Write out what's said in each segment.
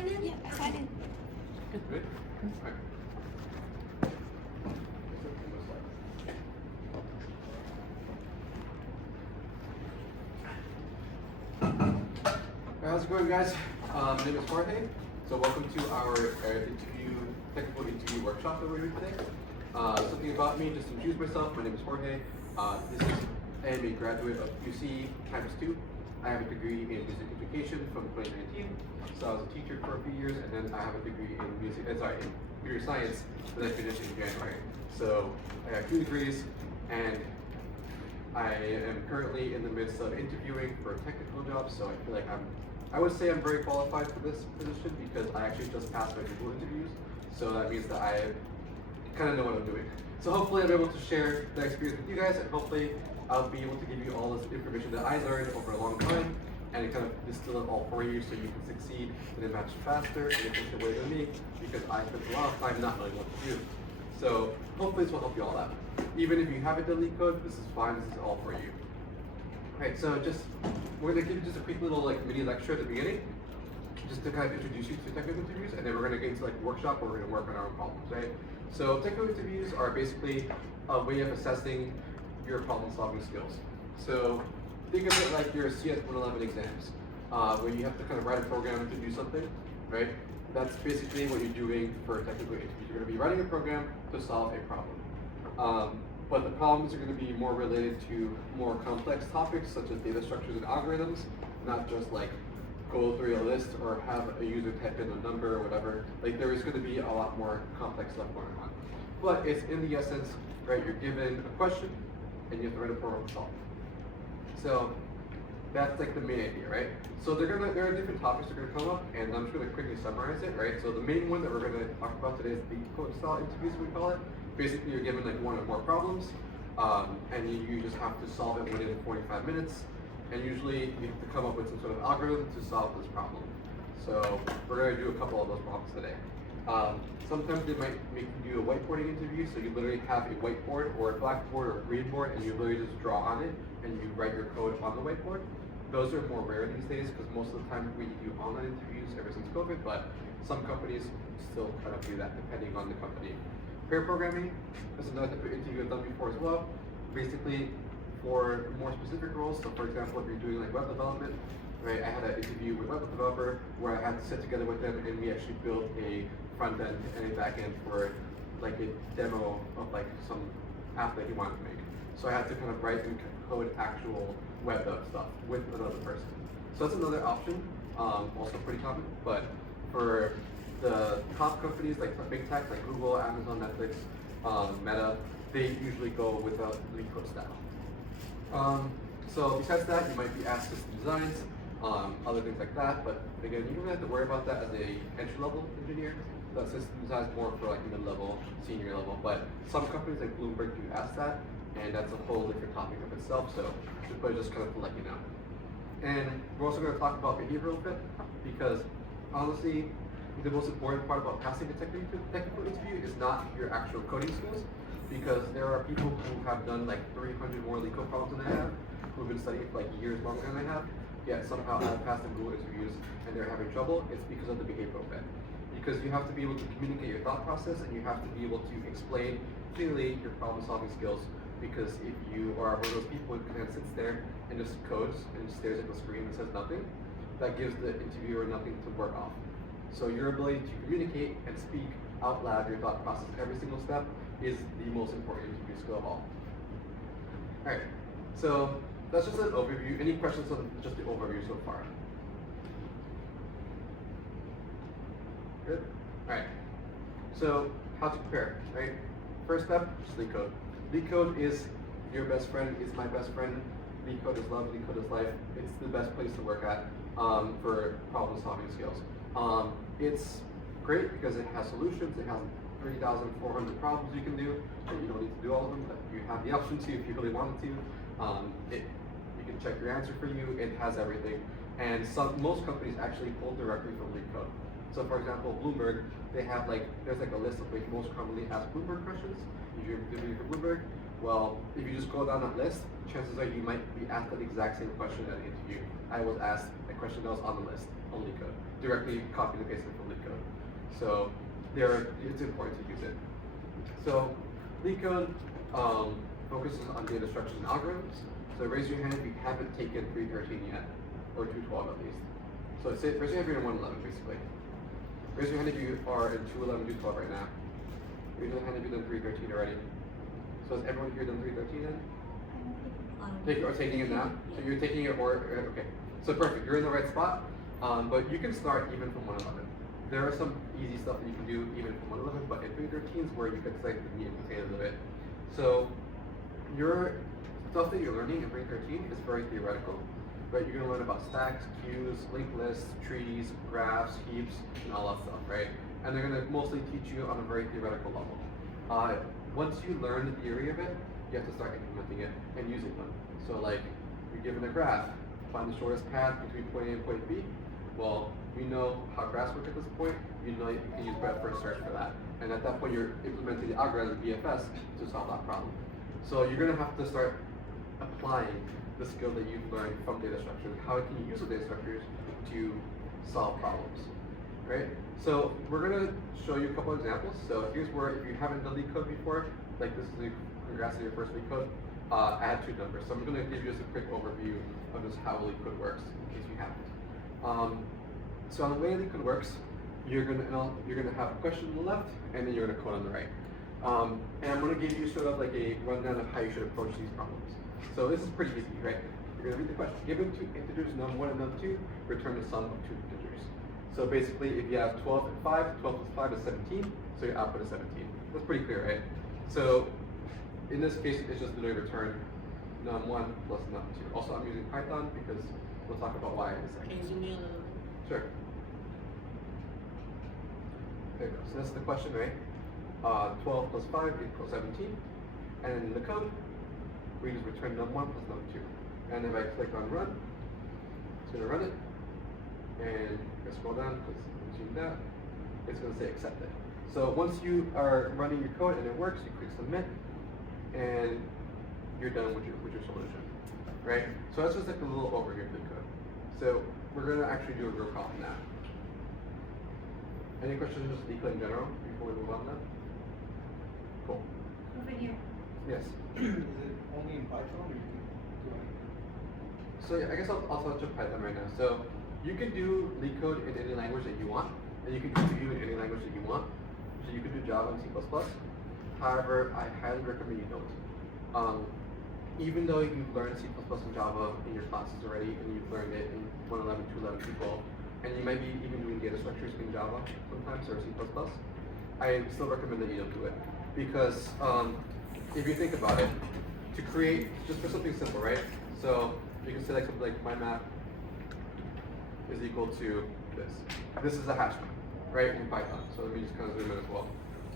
sign in? Yeah, I signed in. Good. All right. How's it going, guys? My name is Jorge. So welcome to our technical interview workshop that we're doing today. Something about me, just to introduce myself. My name is Jorge. I am a graduate of UC Campus 2. I have a degree in music education from 2019. So I was a teacher for a few years, and then I have a degree in in computer science that I finished in January. So I have 2 degrees, and I am currently in the midst of interviewing for technical jobs. So I feel like I would say I'm very qualified for this position because I actually just passed my Google interviews. So that means that I kind of know what I'm doing. So hopefully I'm able to share that experience with you guys, and hopefully I'll be able to give you all this information that I learned over a long time and kind of distill it all for you so you can succeed in a much faster and efficient way than me, because I spent a lot of time not knowing what to do. So hopefully this will help you all out. Even if you haven't done LeetCode, this is fine, this is all for you. Alright, so we're gonna give you just a quick little mini lecture at the beginning, just to kind of introduce you to technical interviews, and then we're gonna get into workshop where we're gonna work on our own problems, right? So technical interviews are basically a way of assessing your problem solving skills. So think of it like your CS 111 exams, where you have to kind of write a program to do something, right? That's basically what you're doing for a technical interview. You're gonna be writing a program to solve a problem. But the problems are going to be more related to more complex topics such as data structures and algorithms, not just go through a list or have a user type in a number or whatever. There is going to be a lot more complex stuff going on. But it's in the essence, right? You're given a question and you have to write a program to solve it. So that's the main idea, right? So there are different topics that are going to come up, and I'm just going to quickly summarize it, right? So the main one that we're going to talk about today is the LeetCode style interviews, we call it. Basically, you're given one or more problems, and you just have to solve it within 45 minutes. And usually, you have to come up with some sort of algorithm to solve this problem. So we're going to do a couple of those problems today. Sometimes they might make you do a whiteboarding interview, so you literally have a whiteboard or a blackboard or a green board, and you literally just draw on it, and you write your code on the whiteboard. Those are more rare these days because most of the time we do online interviews ever since COVID, but some companies still kind of do that depending on the company. Pair programming is another type of interview I've done before as well. Basically, for more specific roles, so for example, if you're doing web development, right? I had an interview with a web developer where I had to sit together with them and we actually built a front end and a back end for a demo of some app that he wanted to make. So I had to kind of write and code actual web dev stuff with another person. So that's another option, also pretty common, but for the top companies like big tech, like Google, Amazon, Netflix, Meta, they usually go with a LeetCode style. So besides that, you might be asked system designs, other things like that, but again, you don't really have to worry about that as a entry-level engineer. That system design is more for mid-level, senior level, but some companies like Bloomberg do ask that, and that's a whole different topic of itself, so just kind of to let you know. And we're also going to talk about behavioral fit, because honestly, the most important part about passing a technical interview is not your actual coding skills, because there are people who have done 300 more LeetCode problems than I have, who've been studying for years longer than I have, yet somehow I've passed the Google interviews and they're having trouble. It's because of the behavioral fit. Because you have to be able to communicate your thought process, and you have to be able to explain clearly your problem solving skills, because if you are one of those people who kind of sits there and just codes and just stares at the screen and says nothing, that gives the interviewer nothing to work off. So your ability to communicate and speak out loud your thought process every single step is the most important interview skill of all. Alright, so that's just an overview. Any questions on just the overview so far? Good? Alright, so how to prepare, right? First step, just LeetCode. LeetCode is your best friend, is my best friend. LeetCode is love, LeetCode is life. It's the best place to work at for problem solving skills. It's great because it has solutions. It has 3,400 problems you can do, and you don't need to do all of them, but you have the option to if you really wanted to. You can check your answer for you. It has everything. And most companies actually pull directly from LeetCode. So for example, Bloomberg, they have there's a list of most commonly asked Bloomberg questions. If you're interviewing for Bloomberg, well, if you just go down that list, chances are you might be asked the exact same question at the interview. I was asked a question that was on the list on LeetCode. directly copy and paste it from LeetCode. So it's important to use it. So LeetCode focuses on data structures and algorithms. So raise your hand if you haven't taken 313 yet, or 212 at least. So raise your hand if you're in 111 basically. Raise your hand if you are in 211, 212 right now. Raise your hand if you've done 313 already. So has everyone here done 313 then? Taking it now? So you're taking it okay. So perfect, you're in the right spot. But you can start even from 111. There are some easy stuff that you can do even from 111, but in 313 is where you can start the meat and potatoes of it. So your stuff that you're learning in 313 is very theoretical, right? You're gonna learn about stacks, queues, linked lists, trees, graphs, heaps, and all that stuff, right? And they're gonna mostly teach you on a very theoretical level. Once you learn the theory of it, you have to start implementing it and using them. So like, you're given a graph, find the shortest path between point A and point B. Well, you know how graphs work at this point, you know you can use breadth first search for that. And at that point, you're implementing the algorithm BFS to solve that problem. So you're gonna have to start applying the skill that you've learned from data structures. How can you use the data structures to solve problems, right? So we're gonna show you a couple examples. So here's where, if you haven't done LeetCode before, like this is congrats on your first LeetCode, add two numbers. So I'm gonna give you just a quick overview of just how LeetCode works in case you haven't. So the way LeetCode works, you're gonna have a question on the left, and then you're gonna code on the right. And I'm gonna give you sort of like a rundown of how you should approach these problems. So this is pretty easy, right? You're gonna read the question. Given two integers, num1 and num2, return the sum of two integers. So basically, if you have 12 and 5, 12 plus 5 is 17, so your output is 17. That's pretty clear, right? So in this case, it's just literally return num1 plus num2. Also, I'm using Python because we'll talk about why in a second. Can you zoom in a little? Sure. There you go. So that's the question, right? 12 plus 5 equals 17. And in the code, we just return num1 plus num2. And if I click on run, it's going to run it. And I scroll down because I'm doing that. It's going to say accepted. So once you are running your code and it works, you click submit, and you're done with your solution, right? So that's just like a little overview of the code. So we're going to actually do a real problem now. Any questions on just LeetCode in general before we move on now? Cool. Over here. Yes. Is it only in Python, or you can do anything? So yeah, I guess I'll touch on Python right now. So you can do LeetCode in any language that you want, and you can interview in any language that you want. So you can do Java and C++. However, I highly recommend you don't. Even though you've learned C++ and Java in your classes already, and you've learned it in 111, 211, 212, and you might be even doing data structures in Java sometimes, or C++, I still recommend that you don't do it. Because if you think about it, to create, just for something simple, right? So you can say like something like my map is equal to this. This is a hash map, right, in Python. So let me just kind of zoom in as well,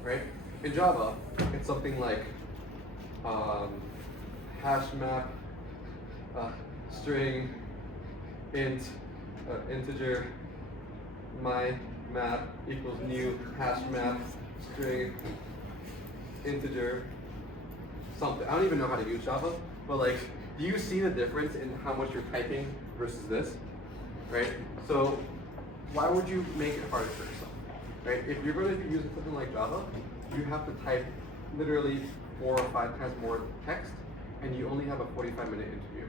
right? In Java, it's something like hash map string int integer my map equals new hash map string integer something. I don't even know how to use Java, but like, do you see the difference in how much you're typing versus this, right? So why would you make it harder for yourself, right? If you're going to be using something like Java, you have to type literally 4 or 5 times more text, and you only have a 45-minute interview.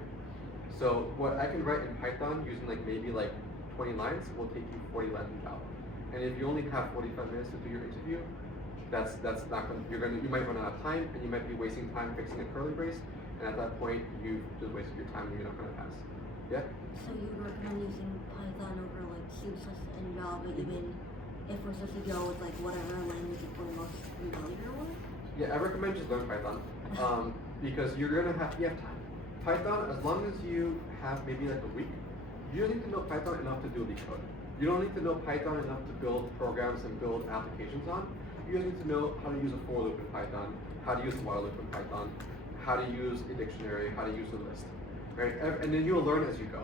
So what I can write in Python using like maybe like 20 lines will take you 40 lines in Java. And if you only have 45 minutes to do your interview, that's not going. You might run out of time, and you might be wasting time fixing a curly brace. And at that point, you just wasted your time, and you're not going to pass. Yeah. So you recommend using Python over like C++ and Java, even if we're supposed to go with like whatever language we're most familiar with? Yeah, I recommend just learn Python because you're going to have time. Python, as long as you have maybe like a week, you don't need to know Python enough to do LeetCode. You don't need to know Python enough to build programs and build applications on. You just need to know how to use a for loop in Python, how to use a while loop in Python, how to use a dictionary, how to use a list, right? And then you'll learn as you go.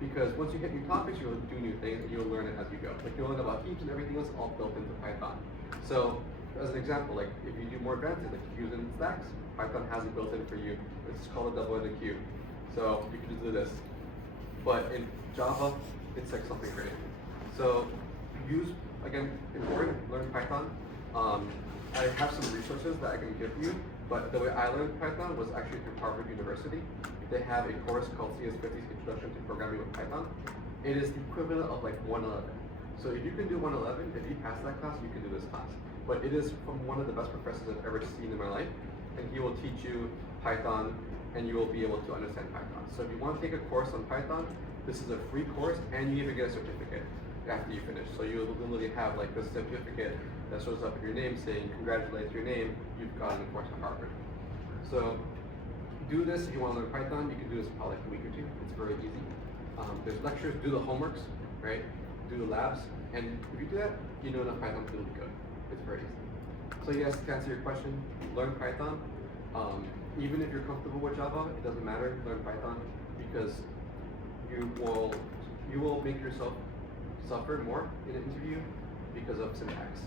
Because once you hit new topics, you'll do new things, and you'll learn it as you go. Like you'll learn about heaps and everything else all built into Python. So as an example, like if you do more advanced, like using stacks, Python has it built in for you. It's called a double-ended queue. So you can just do this. But in Java, it's like something great. So use, again, important, learn Python. I have some resources that I can give you, but the way I learned Python was actually through Harvard University. They have a course called CS50's Introduction to Programming with Python. It is the equivalent of like 111. So if you can do 111, if you pass that class, you can do this class. But it is from one of the best professors I've ever seen in my life, and he will teach you Python, and you will be able to understand Python. So if you want to take a course on Python, this is a free course, and you even get a certificate after you finish. So you will literally have like this certificate that shows up in your name saying, congratulations your name, you've gotten a course at Harvard. So do this if you want to learn Python. You can do this in probably like a week or two. It's very easy. There's lectures, do the homeworks, right? Do the labs, and if you do that, you know enough Python to LeetCode. It's very easy. So yes, to answer your question, learn Python. Even if you're comfortable with Java, it doesn't matter, learn Python, because you will make yourself suffer more in an interview because of syntax.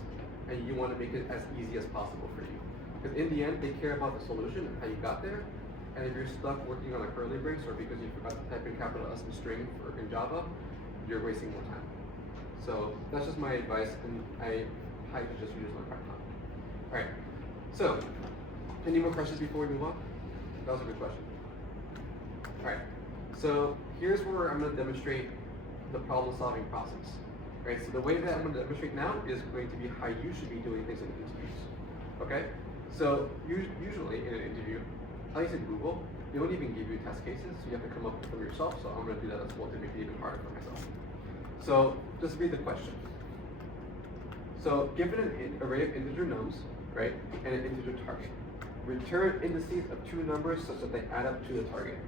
And you want to make it as easy as possible for you. Because in the end, they care about the solution and how you got there. And if you're stuck working on a curly brace, or because you forgot to type in capital S in string in Java, you're wasting more time. So that's just my advice, and I highly suggest you just learn Python. All right. So, any more questions before we move on? That was a good question. All right. So here's where I'm going to demonstrate the problem-solving process. Right. So the way that I'm going to demonstrate now is going to be how you should be doing things in interviews. Okay. So usually in an interview, at least in Google, they don't even give you test cases, so you have to come up with them yourself. So I'm going to do that as well to make it even harder for myself. So just read the question. So given an array of integer nums, right, and an integer target, return indices of two numbers such that they add up to the target.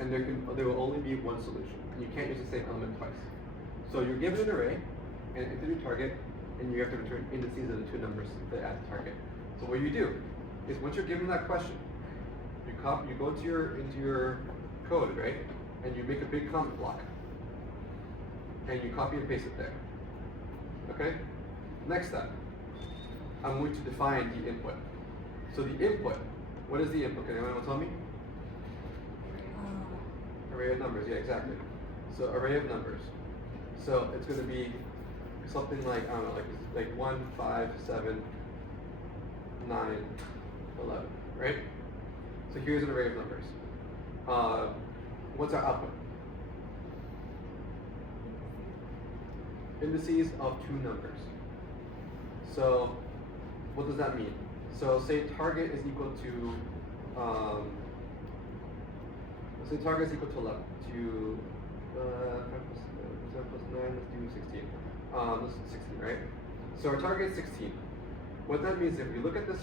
And there will only be one solution. And you can't use the same element twice. So you're given an array and an integer target, and you have to return indices of the two numbers that add the target. So what you do is once you're given that question, you go into your code, right, and you make a big comment block, and you copy and paste it there. Okay. Next step, I'm going to define the input. So the input, what is the input? Can anyone tell me? Array of numbers. Yeah, exactly. So array of numbers. So it's going to be something like, I don't know, like 1, 5, 7, 9, 11, right? So here's an array of numbers. What's our output? Indices of two numbers. So what does that mean? So say target is equal to, let's say target is equal to 11, to 5 plus 9, let's do 16. This is 16, right? So our target is 16. What that means, if you look at this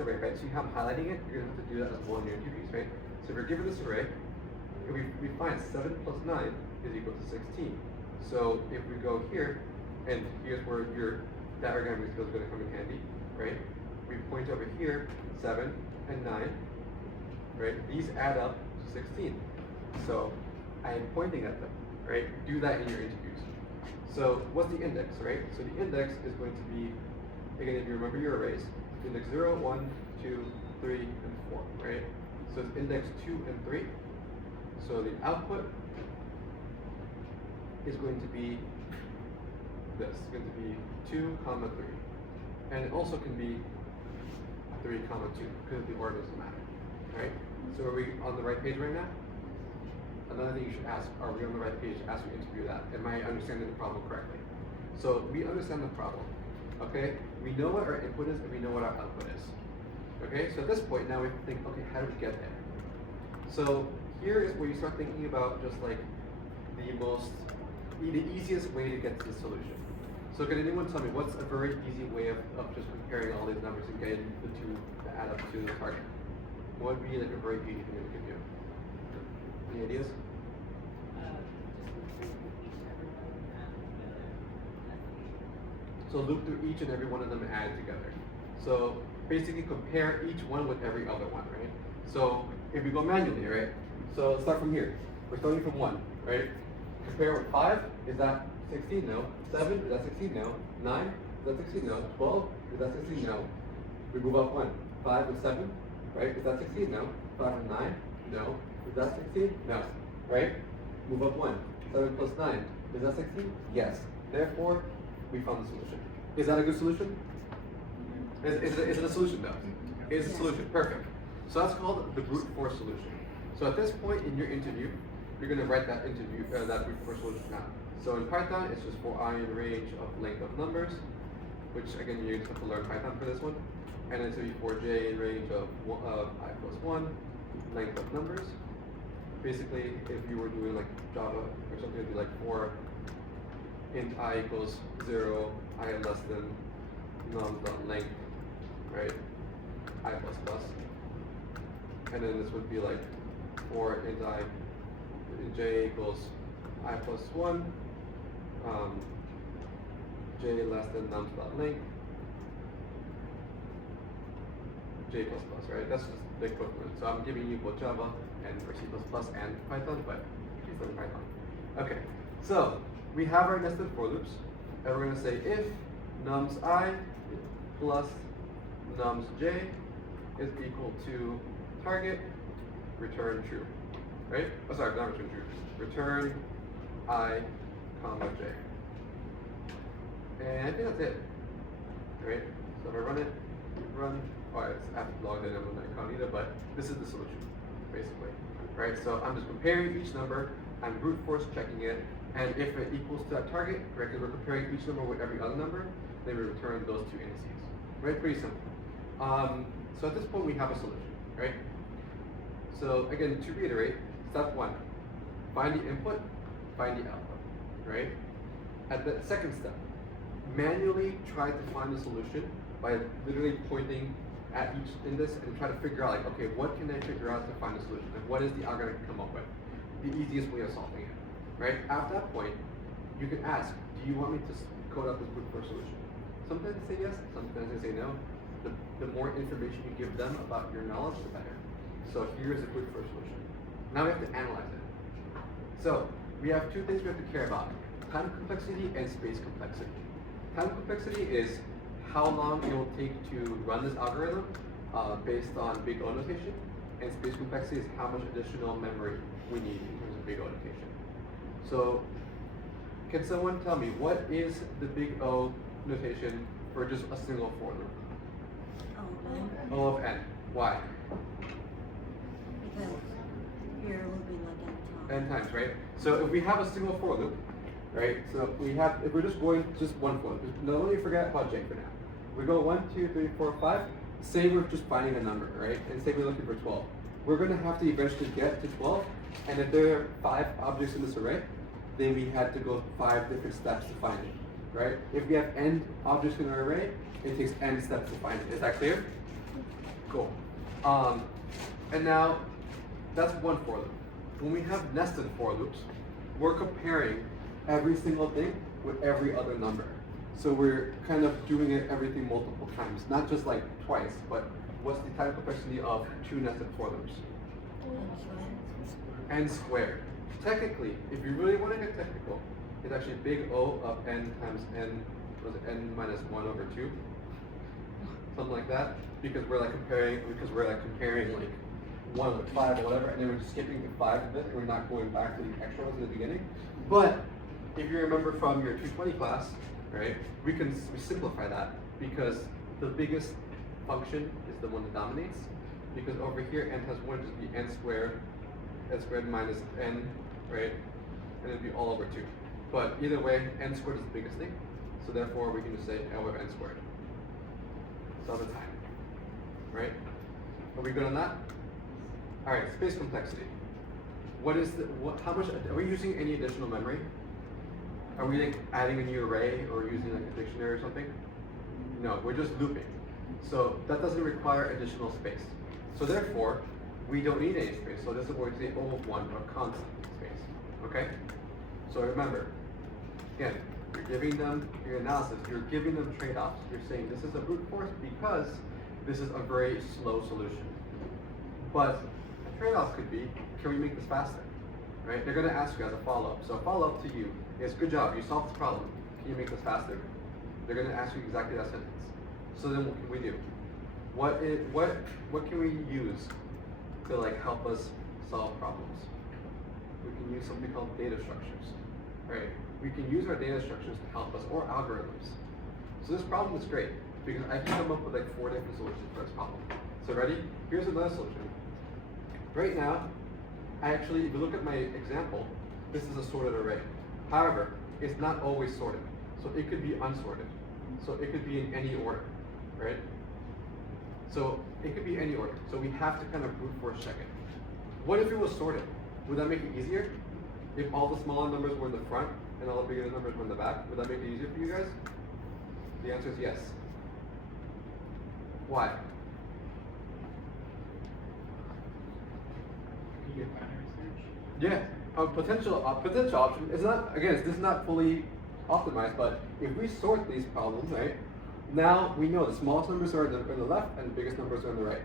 array, right, so you have highlighting it, you're going to have to do that as well in your interviews, right? So if you're given this array, we find 7 plus 9 is equal to 16. So if we go here, and here's where that diagram is going to come in handy, right? We point over here, 7 and 9, right? These add up to 16. So I am pointing at them, right? Do that in your interviews. So what's the index, right? So the index is going to be, again, if you remember your arrays, index 0, 1, 2, 3, and 4, right? So it's index 2 and 3. So the output is going to be this. It's going to be 2, 3. And it also can be 3, 2, because the order doesn't matter, right? So are we on the right page right now? Another thing you should ask, are we on the right page as we interview that? Am I understanding the problem correctly? So we understand the problem, okay? We know what our input is and we know what our output is. Okay, so at this point now we think, okay, how do we get there? So here is where you start thinking about just like the easiest way to get to the solution. So can anyone tell me what's a very easy way of just comparing all these numbers and getting the two to add up to the target? What would be like a very easy thing to give you? Any ideas? So loop through each and every one of them and add it together. So basically compare each one with every other one, right? So if we go manually, right? So let's start from here. We're starting from 1, right? Compare with 5, is that 16? No. 7, is that 16? No. 9, is that 16? No. 12, is that 16? No. We move up 1. 5 and 7, right? Is that 16? No. 5 and 9? No. Is that 16? No. Right? Move up 1. 7 plus 9, is that 16? Yes. Therefore, we found the solution. Is that a good solution? Is it a solution though? It's a solution, perfect. So that's called the brute force solution. So at this point in your interview, you're going to write that that brute force solution down. So in Python, it's just for I in range of length of numbers, which again you have to learn Python for this one, and it's going to be for j in range of I plus 1 length of numbers. Basically, if you were doing like Java or something, it'd be like for int I equals 0, I less than num.length, right? I plus plus. And then this would be like for int I, j equals I plus 1, j less than num.length, j plus plus, right? That's just the equivalent. So I'm giving you both Java and or C++ and Python, but please learn Python. Okay, so we have our nested for loops, and we're going to say if nums I plus nums j is equal to target, return true, right? Oh, sorry, not return true. Return I, comma j. And I think that's it, right? So if I run it, it's after logged in, I'm not count either, but this is the solution, basically, right? So I'm just comparing each number, I'm brute force checking it, and if it equals to that target, right, because we're comparing each number with every other number, then we return those two indices, right? Pretty simple. So at this point, we have a solution, right? So again, to reiterate, step 1, find the input, find the output, right? At the second step, manually try to find the solution by literally pointing at each index and try to figure out, like, okay, what can I figure out to find the solution? Like, what is the algorithm come up with? The easiest way of solving it, right? At that point, you can ask, do you want me to code up this brute force solution? Sometimes they say yes, sometimes they say no. The more information you give them about your knowledge, the better. So here's a brute force solution. Now we have to analyze it. So we have two things we have to care about: time complexity and space complexity. Time complexity is how long it will take to run this algorithm based on big O notation, and space complexity is how much additional memory we need in terms of big O notation. So can someone tell me what is the big O notation for just a single for loop? O of n. Why? Because you're looping like N times, right? So if we have a single for loop, right? So if we're just going just one for loop, no, let me forget about j for now. We go 1, 2, 3, 4, 5. Say we're just finding a number, right? And say we're looking for 12. We're going to have to eventually get to 12. And if there are 5 objects in this array, then we had to go 5 different steps to find it, right? If we have n objects in our array, it takes n steps to find it. Is that clear? Cool. And now that's one for loop. When we have nested for loops, we're comparing every single thing with every other number. So we're kind of doing everything multiple times, not just like twice, but what's the time complexity of 2 nested for loops? N squared. Technically, if you really want to get technical, it's actually big O of n times n, was it n minus 1 over 2? Something like that, because we're like comparing like 1 with 5 or whatever, and then we're just skipping to 5 of it, and we're not going back to the extra ones in the beginning. But if you remember from your 220 class, right, we simplify that because the biggest function is the one that dominates. Because over here, n has 1 just be n squared minus n, right, and it'd be all over 2. But either way, n squared is the biggest thing, so therefore we can just say L of n squared. So the time, right? Are we good on that? All right, space complexity. How much, are we using any additional memory? Are we like adding a new array or using like a dictionary or something? No, we're just looping. So that doesn't require additional space. So therefore, we don't need any space. So this is what we say O of 1 or constant space, okay? So remember, again, you're giving them your analysis, you're giving them trade-offs. You're saying this is a brute force because this is a very slow solution. But a trade-off could be, can we make this faster? Right? They're going to ask you as a follow-up. So a follow-up to you is, good job, you solved this problem. Can you make this faster? They're going to ask you exactly that sentence. So then what can we do? What can we use to like help us solve problems? We can use something called data structures, right? we can use our data structures to help us, or algorithms. So this problem is great, because I can come up with like 4 different solutions for this problem. So ready? Here's another solution. Right now, if you look at my example, this is a sorted array. However, it's not always sorted. So it could be unsorted. So it could be in any order, right? So it could be any order. So we have to kind of brute force check it. What if it was sorted? Would that make it easier? If all the smaller numbers were in the front and all the bigger numbers were in the back, would that make it easier for you guys? The answer is yes. Why? You get binary search? Yeah, a potential option. It's not, again, this is not fully optimized, but if we sort these problems, right, now we know the smallest numbers are on the left and the biggest numbers are on the right.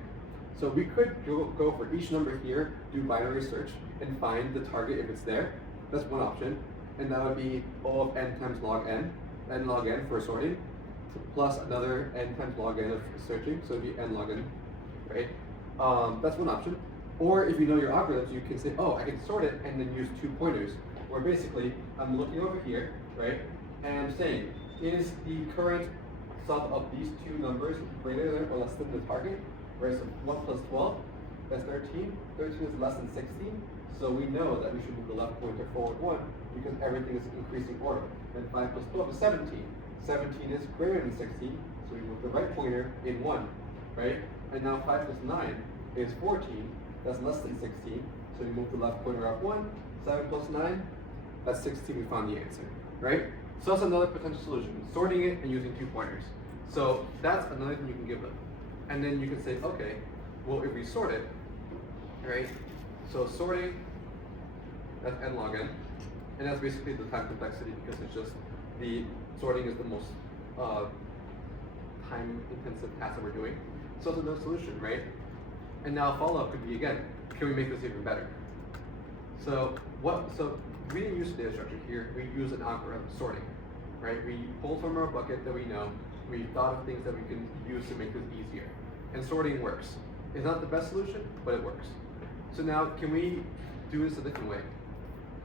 So we could go for each number here, do binary search, and find the target if it's there. That's one option. And that would be O of n times log n log n for sorting, plus another n times log n of searching, so it'd be n log n, right? That's one option. Or if you know your algorithms, you can say, oh, I can sort it and then use 2 pointers, where basically I'm looking over here, right, and I'm saying, is the current sum of these 2 numbers greater than or less than the target? Right, so 1 plus 12, that's 13. 13 is less than 16, so we know that we should move the left pointer forward 1, because everything is increasing order. And 5 plus 12 is 17. 17 is greater than 16, so we move the right pointer in 1, right? And now 5 plus 9 is 14, that's less than 16, so we move the left pointer up 1. 7 plus 9, that's 16, we found the answer, right? So that's another potential solution, sorting it and using 2 pointers. So that's another thing you can give them. And then you can say, okay, well, if we sort it, right? So sorting, that's n log n. And that's basically the time complexity, because it's just the sorting is the most time-intensive task that we're doing. So it's another solution, right? And now follow-up could be, again, can we make this even better? So we didn't use data structure here, we use an algorithm, sorting, right? We pulled from our bucket that we know, we thought of things that we can use to make this easier. And sorting works. It's not the best solution, but it works. So now, can we do this a different way?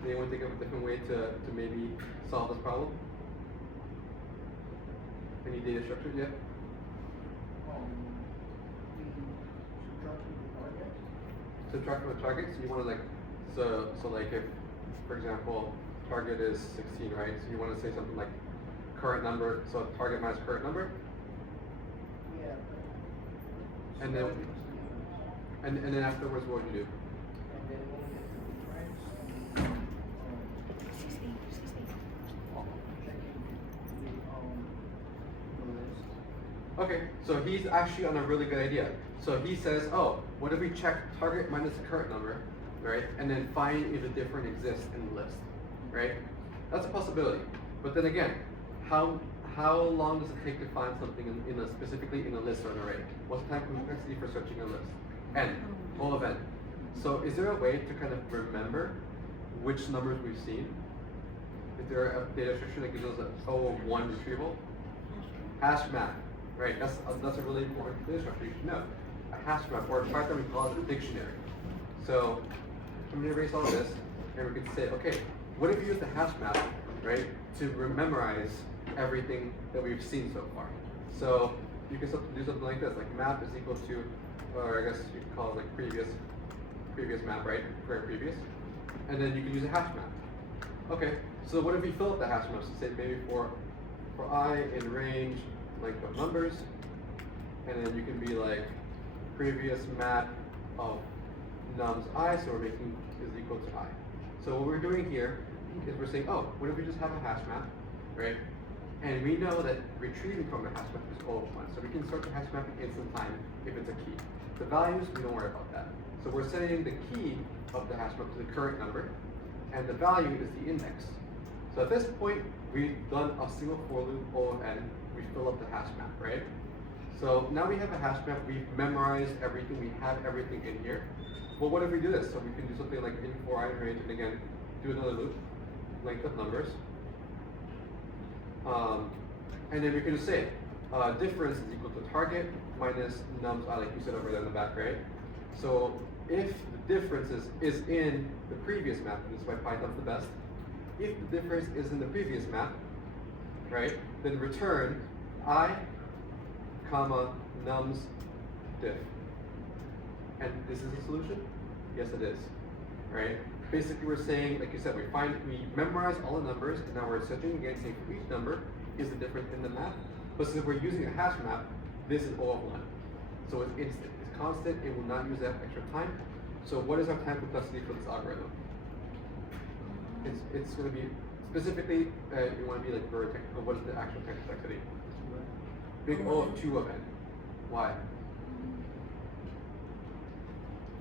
Anyone think of a different way to maybe solve this problem? Any data structure yet? Subtract from the target. So you want to like, so like if, for example, target is 16, right? So you want to say something like current number. So target minus current number. Yeah. And then, and then afterwards, what would you do? And then when we get to the trends, checking the list. Okay, so he's actually on a really good idea. So he says, oh, what if we check target minus the current number, right? And then find if a different exists in the list, right? That's a possibility. But then again, how long does it take to find something specifically in a list or an array? What's the time complexity for searching a list? N, all of N. So is there a way to kind of remember which numbers we've seen? Is there a data structure that gives us a O1 retrieval? HashMap, right? That's a really important data structure you should know. A HashMap, or in Python we call it a dictionary. So I'm going to erase all of this, and we can say, okay, what if you use the HashMap, right, to memorize everything that we've seen so far? So you can do something like this, like map is equal to, or I guess you could call it like previous map, right? For previous. And then you can use a hash map. Okay, so what if we fill up the hash maps to say maybe for I in range length of numbers, and then you can be like previous map of nums I, so we're making is equal to I. So what we're doing here is we're saying, oh, what if we just have a hash map, right? And we know that retrieving from a hash map is O of 1. So we can start the hash map in instant time if it's a key. The values, we don't worry about that. So we're setting the key of the hash map to the current number, and the value is the index. So at this point, we've done a single for loop O of n, we fill up the hash map, right? So now we have a hash map, we've memorized everything, we have everything in here. Well, what if we do this? So we can do something like in for I in range, and again, do another loop, length of numbers. And then we can just say, difference is equal to target minus nums I, like you said over there in the back, right? So if the difference is in the previous map, and this is why Python's the best, if the difference is in the previous map, right, then return I, comma, nums diff. And this is the solution? Yes, it is, right? Basically, we're saying, like you said, we memorize all the numbers, and now we're searching again, saying for each number, is the difference in the map? But since we're using a hash map, this is O of 1. So it's instant, it's constant, it will not use that extra time. So what is our time complexity for this algorithm? It's going to be, specifically, you want to be like very technical, what is the actual time complexity? Big O of 2 of n. Why?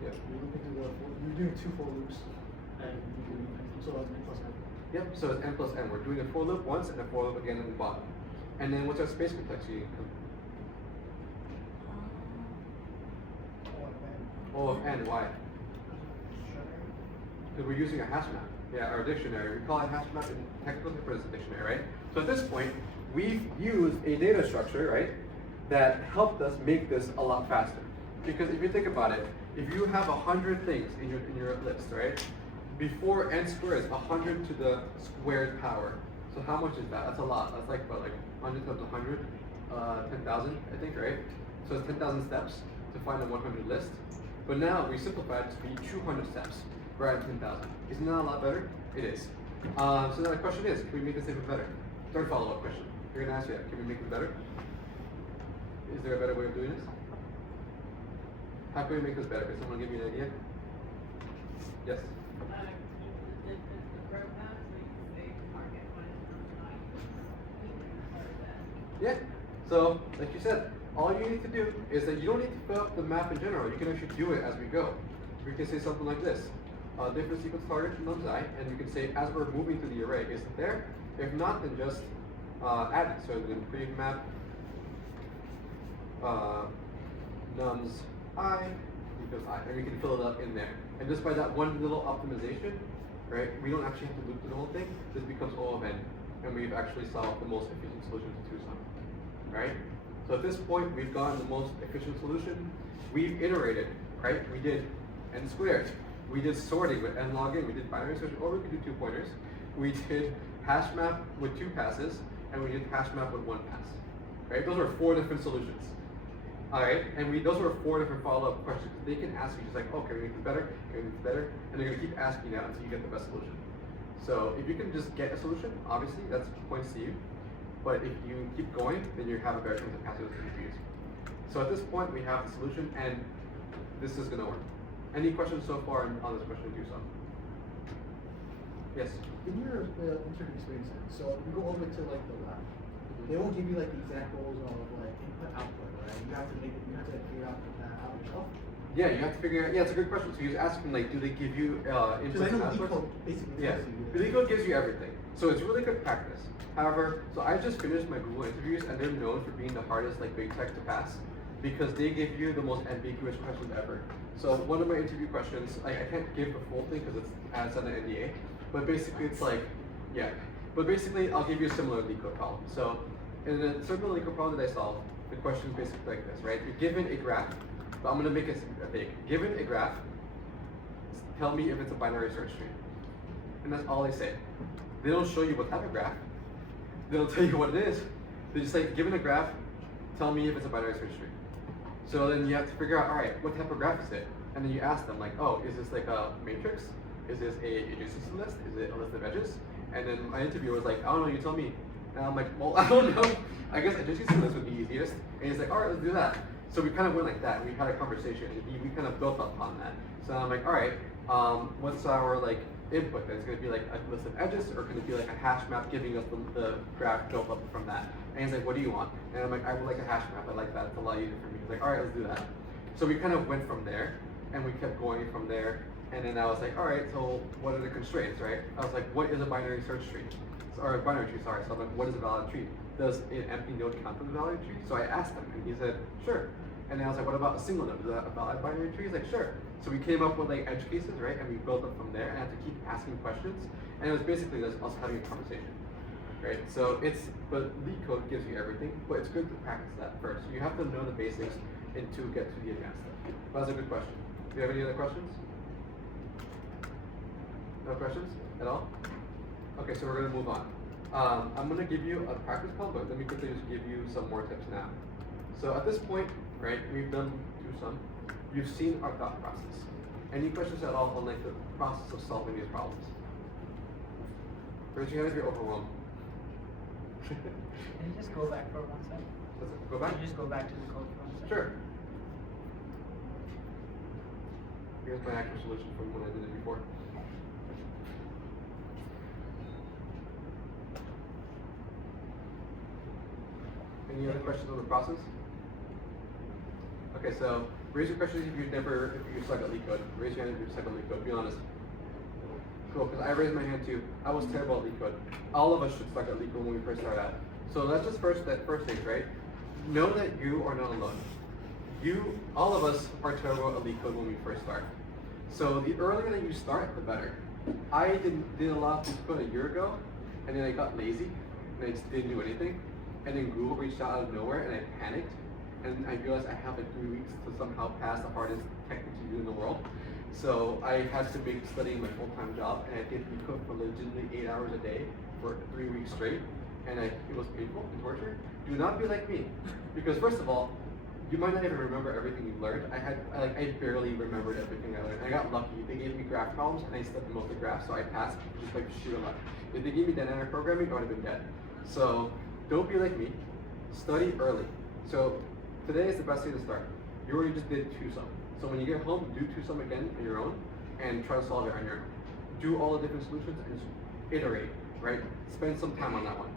Yeah. You're doing 2 for loops, and you're doing so that's n plus n. Yep, so it's n plus n. We're doing a for loop once and a for loop again in the bottom. And then what's our space complexity? O of n, why? Because we're using a hash map. Yeah, our dictionary. We call it hash map in technical terms it's a dictionary, right? So at this point, we've used a data structure, right, that helped us make this a lot faster. Because if you think about it, if you have 100 things in your list, right, before n squared is 100 to the squared power. So how much is that? That's a lot. That's like about 100 times 100, 10,000, I think, right? So it's 10,000 steps to find a 100 list. But now we simplified it to be 200 steps rather than 10,000. Isn't that a lot better? It is. So then the question is, can we make this even better? Third follow-up question. You're gonna ask you that. Can we make it better? Is there a better way of doing this? How can we make this better? Can someone give me an idea? Yes? Yeah. So, like you said, all you need to do is that you don't need to fill out the map in general. You can actually do it as we go. We can say something like this. Different sequence target from nums I, and you can say as we're moving through the array, is it there? If not, then just add it. So then create map nums I equals I, and we can fill it up in there. And just by that one little optimization, right, we don't actually have to loop through the whole thing. This becomes O of n, and we've actually solved the most efficient solution to Tucson, right? So at this point, we've gotten the most efficient solution. We've iterated, right? We did n squared. We did sorting with n log n. We did binary search, or we could do 2 pointers. We did hash map with 2 passes, and we did hash map with 1 pass, right? Those are 4 different solutions. All right, and those are 4 different follow-up questions. They can ask you just like, oh, can we make this better? Can we make this better? And they're gonna keep asking that until you get the best solution. So if you can just get a solution, obviously that's points to you. But if you keep going, then you have a better chance of passing those interviews. So at this point, we have the solution, and this is gonna work. Any questions so far on this question, Tucson? Yes? In your interview experience, so you go over to like the left, they won't give you like the examples of like input output, right? You have to figure out that out yourself. Yeah, you have to figure out. Yeah, it's a good question. So you're asking like, do they give you inputs and outputs? LeetCode basically Yeah, tells you. LeetCode gives you everything. So it's really good practice. However, so I just finished my Google interviews, and they're known for being the hardest like big tech to pass because they give you the most ambiguous questions ever. So one of my interview questions, I can't give the full thing because it's on the NDA, but basically it's like, yeah. But basically, I'll give you a similar LeetCode problem. So in a certain LeetCode problem that I solved, the question is basically like this, right? You're given a graph, but I'm gonna make it big. Given a graph, tell me if it's a binary search tree. And that's all they say. They don't show you what type of graph. They don't tell you what it is. They just say, given a graph, tell me if it's a binary search tree. So then you have to figure out, all right, what type of graph is it? And then you ask them like, oh, is this like a matrix? Is this a adjacency list? Is it a list of edges? And then my interviewer was like, I don't know, you tell me. And I'm like, well, I don't know. I guess adjacency list would be easiest. And he's like, all right, let's do that. So we kind of went like that. We had a conversation, and we kind of built up on that. So I'm like, all right, what's our like input? It's going to be like a list of edges, or can it be like a hash map giving us the graph built up from that? And he's like, what do you want? And I'm like, I would like a hash map. I like that. It's a lot easier for me. He's like, all right, let's do that. So we kind of went from there, and we kept going from there. And then I was like, all right, so what are the constraints, right? I was like, what is a binary search tree? Or a binary tree, sorry. So I'm like, what is a valid tree? Does an empty node count as a valid tree? So I asked him, and he said, sure. And then I was like, what about a single node? Is that a valid binary tree? He's like, sure. So we came up with like edge cases, right? And we built up from there, and I had to keep asking questions. And it was basically just us having a conversation, right? So but LeetCode gives you everything, but it's good to practice that first. You have to know the basics and to get to the advanced stuff. That was a good question. Do you have any other questions? No questions at all? Okay, so we're gonna move on. I'm gonna give you a practice problem, but let me quickly just give you some more tips now. So at this point, right, we've done some. You've seen our thought process. Any questions at all on like the process of solving these problems? Raise your hand if you're overwhelmed. Can you just go back for 1 second? Go back? Can you just go back to the code for 1 second? Sure. Here's my actual solution from when I did it before. Any other questions on the process? Okay, so raise your questions if you suck at LeetCode. Raise your hand if you suck at LeetCode. Be honest. Cool, because I raised my hand too. I was terrible at LeetCode. All of us should suck at LeetCode when we first start out. So that's just that first thing, right? Know that you are not alone. All of us are terrible at LeetCode when we first start. So the earlier that you start, the better. I did a lot of LeetCode a year ago, and then I got lazy, and I just didn't do anything. And then Google reached out of nowhere, and I panicked. And I realized I have like 3 weeks to somehow pass the hardest technique to do in the world. So I had to make studying my full-time job, and I did LeetCode for legitimately 8 hours a day for 3 weeks straight. And it was painful and torture. Do not be like me, because first of all, you might not even remember everything you learned. I barely remembered everything I learned. I got lucky. They gave me graph problems, and I studied most of the graphs, so I passed just by sheer luck. If they gave me dynamic programming, I would have been dead. So don't be like me. Study early. So today is the best day to start. You already just did two-sum. So when you get home, do two-sum again on your own, and try to solve it on your own. Do all the different solutions and iterate, right? Spend some time on that one.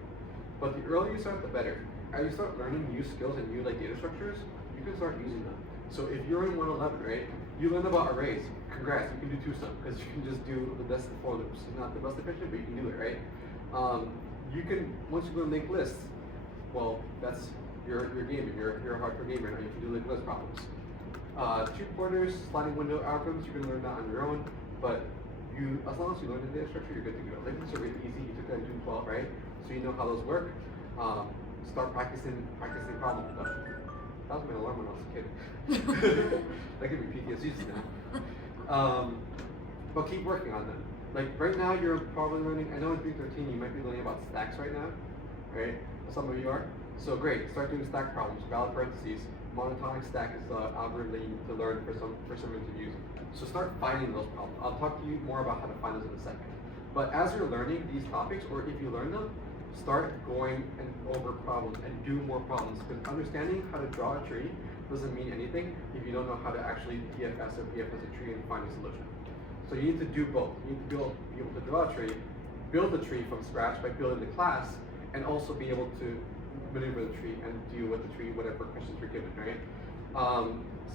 But the earlier you start, the better. As you start learning new skills and new data structures, you can start using them. So if you're in 111, right, you learn about arrays. Congrats, you can do two-sum because you can just do the best for loops. It's not the most efficient, but you can do it, right? You can, once you learn linked lists, well, that's your gaming. You're a hardcore gamer now. You can do linked list problems. Tube pointers, sliding window algorithms, you can learn that on your own. But as long as you learn the data structure, you're good to go. Linked lists are really easy. You took that in June 12, right? So you know how those work. Start practicing problem stuff. That was my alarm when I was a kid. That gave me PTSD now. But keep working on them. Like right now, you're probably learning. I know in 313 you might be learning about stacks right now, right? Some of you are. So great. Start doing stack problems. Valid parentheses. Monotonic stack is the algorithm that you need to learn for some interviews. So start finding those problems. I'll talk to you more about how to find those in a second. But as you're learning these topics, or if you learn them, start going and over problems and do more problems. Because understanding how to draw a tree doesn't mean anything if you don't know how to actually DFS or BFS a tree and find a solution. So you need to do both. You need to be able to draw a tree, build the tree from scratch by building the class, and also be able to maneuver the tree and deal with the tree, whatever questions you're given, right?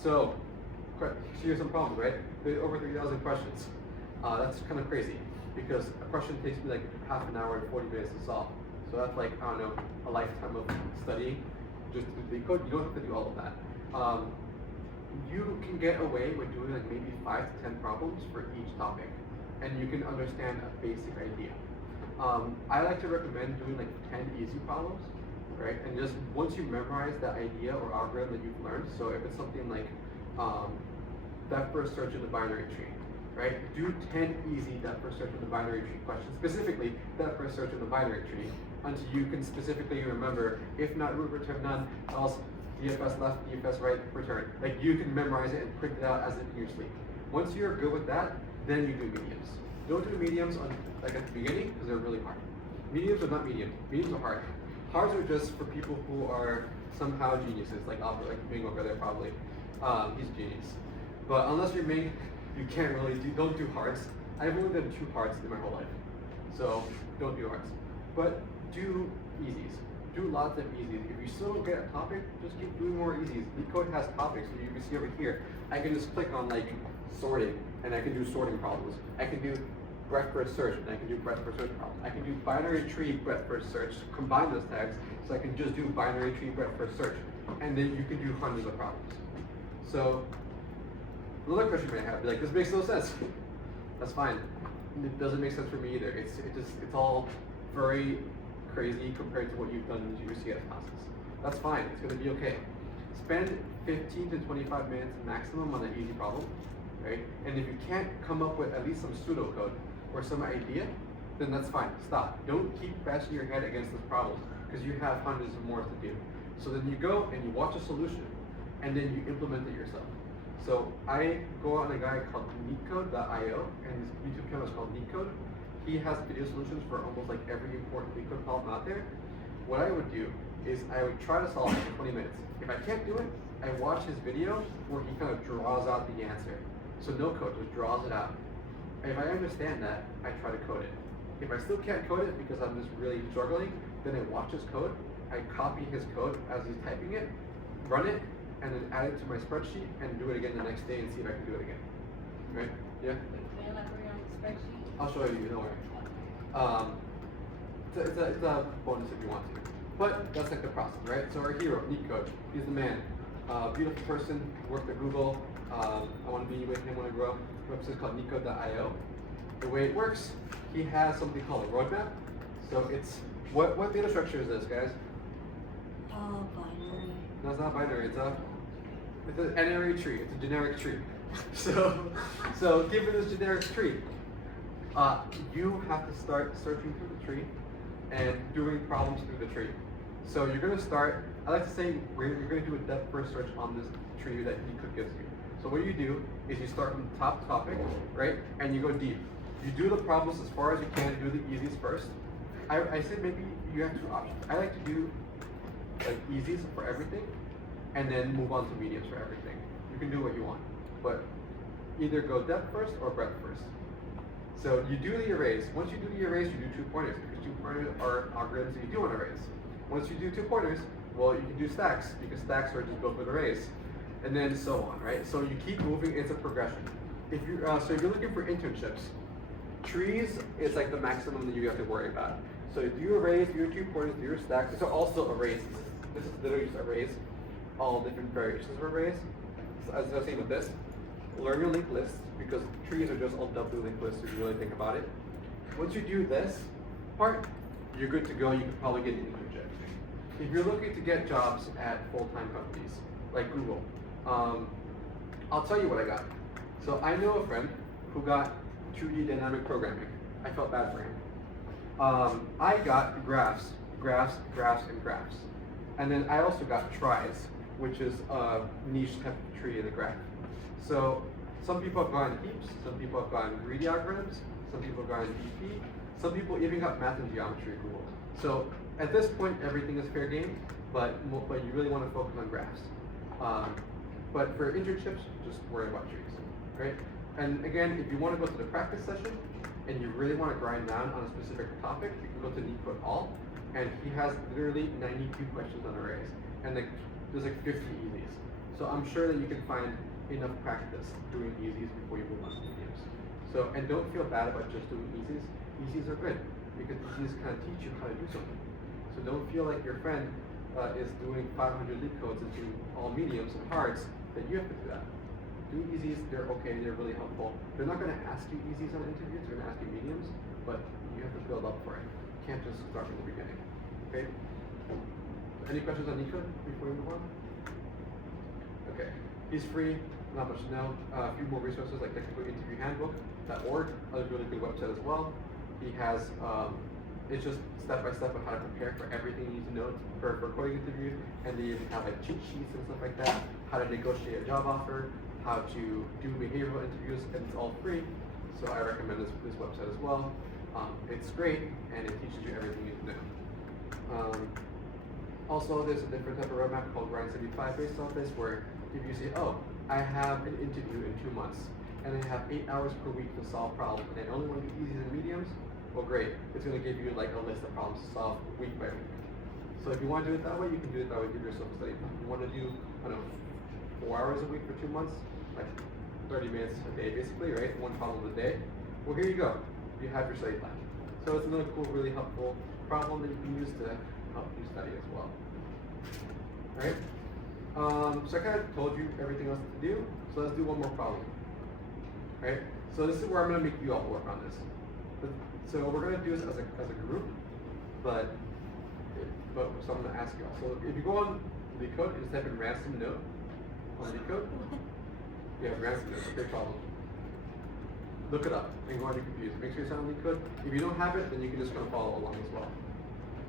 So here's some problems, right? There's over 3,000 questions. That's kind of crazy because a question takes me like half an hour and 40 minutes to solve. So that's like, I don't know, a lifetime of studying just to do the code. You don't have to do all of that. You can get away with doing like maybe 5 to 10 problems for each topic, and you can understand a basic idea. I like to recommend doing like 10 easy problems, right? And just once you memorize that idea or algorithm that you've learned, so if it's something like depth first search in the binary tree, right? Do 10 easy depth first search in the binary tree questions, specifically depth first search in the binary tree, until you can specifically remember, if not root return none, else DFS left, DFS right, return. Like you can memorize it and print it out as if in your sleep. Once you're good with that, then you do mediums. Don't do mediums like at the beginning because they're really hard. Mediums are not medium. Mediums are hard. Hards are just for people who are somehow geniuses, like Albert, like being over there probably. He's a genius. But unless you're me, you can't really don't do hards. I've only done 2 hards in my whole life. So don't do hards. But do easies. Do lots of easies. If you still don't get a topic, just keep doing more easies. LeetCode has topics, so you can see over here. I can just click on like sorting, and I can do sorting problems. I can do breadth first search, and I can do breadth first search problems. I can do binary tree breadth first search, combine those tags, so I can just do binary tree breadth first search. And then you can do hundreds of problems. So another question you may have, be like, this makes no sense. That's fine. It doesn't make sense for me either. It's all very crazy compared to what you've done in your CS classes. That's fine. It's going to be okay. Spend 15 to 25 minutes maximum on an easy problem, right? And if you can't come up with at least some pseudocode or some idea, then that's fine. Stop. Don't keep bashing your head against this problem because you have hundreds of more to do. So then you go and you watch a solution and then you implement it yourself. So I go on a guy called LeetCode.io, and his YouTube channel is called LeetCode. He has video solutions for almost like every important LeetCode problem out there. What I would do is I would try to solve it in 20 minutes. If I can't do it, I watch his video where he kind of draws out the answer. So no code, just draws it out. If I understand that, I try to code it. If I still can't code it because I'm just really struggling, then I watch his code, I copy his code as he's typing it, run it, and then add it to my spreadsheet and do it again the next day and see if I can do it again. Right? Yeah? Can you elaborate on the spreadsheet? I'll show you, don't worry. It's a bonus if you want to. But that's like the process, right? So our hero, LeetCode, he's the man. Beautiful person, worked at Google. I want to be with him when I grow up. The website is called LeetCode.io. The way it works, he has something called a roadmap. So it's, what data structure is this, guys? Binary. No, it's not binary, it's an n-ary tree, it's a generic tree. So given this generic tree, you have to start searching through the tree and doing problems through the tree. So you're going to start, I like to say, you're going to do a depth first search on this tree that LeetCode gives you. So what you do is you start from the top topic, right, and you go deep. You do the problems as far as you can, do the easiest first. I said maybe you have two options. I like to do like easies for everything, and then move on to mediums for everything. You can do what you want, but either go depth first or breadth first. So you do the arrays. Once you do the arrays, you do 2 pointers, because 2 pointers are algorithms that you do on arrays. Once you do 2 pointers, well, you can do stacks, because stacks are just built with arrays, and then so on, right? So you keep moving. It's a progression. If you so if you're looking for internships, trees is like the maximum that you have to worry about. So do your arrays, do your 2 pointers, do your stacks. These are also arrays. This is literally just arrays, all different variations of arrays. So as I was saying with this, learn your linked lists, because trees are just all W linked lists if you really think about it. Once you do this part, you're good to go. You can probably get an internship. If you're looking to get jobs at full-time companies like Google, I'll tell you what I got. So I know a friend who got 2D dynamic programming. I felt bad for him. I got graphs, and graphs. And then I also got tries, which is a niche type of tree in the graph. So some people have gone heaps, some people have gone greedy algorithms, some people have gone DP, some people even got math and geometry at Google. So at this point, everything is fair game, but you really want to focus on graphs. But for internships, just worry about trees, right? And again, if you want to go to the practice session and you really want to grind down on a specific topic, you can go to LeetCode All, and he has literally 92 questions on arrays, and there's like 50 easies. So I'm sure that you can find enough practice doing easies before you move on to mediums. So, and don't feel bad about just doing easies. Easies are good, because easies kind of teach you how to do something. So don't feel like your friend is doing 500 LeetCodes into all mediums and hards, that you have to do that. Do easies, they're okay, they're really helpful. They're not going to ask you easies on interviews, they're going to ask you mediums, but you have to build up for it. You can't just start from the beginning, okay? Any questions on LeetCode before we move on? Okay, he's free, not much to know. A few more resources like technicalinterviewhandbook.org, another really good website as well. He has, it's just step-by-step on how to prepare for everything you need to know for coding interviews, and they even have like cheat sheets and stuff like that, how to negotiate a job offer, how to do behavioral interviews, and it's all free. So I recommend this website as well. It's great, and it teaches you everything you need to know. Also, there's a different type of roadmap called Grind 75 based on this, where if you say, oh, I have an interview in 2 months, and I have 8 hours per week to solve problems, and I only want to do easies and mediums, well, great. It's going to give you like a list of problems to solve week by week. So if you want to do it that way, you can do it that way. Give yourself a study time. If you want to do, I don't know, 4 hours a week for 2 months, like 30 minutes a day, basically, right? 1 problem a day. Well, here you go. You have your study plan. So it's another cool, really helpful problem that you can use to help you study as well. All right. So I kind of told you everything else to do. So let's do one more problem. All right. So this is where I'm going to make you all work on this. So we're going to do this as a group, but so I'm going to ask you all. So if you go on LeetCode and just type in ransom note on LeetCode, you have ransom note. It's a big problem. look it up and go on your computer. Make sure it's on LeetCode. If you don't have it, then you can just kind of follow along as well.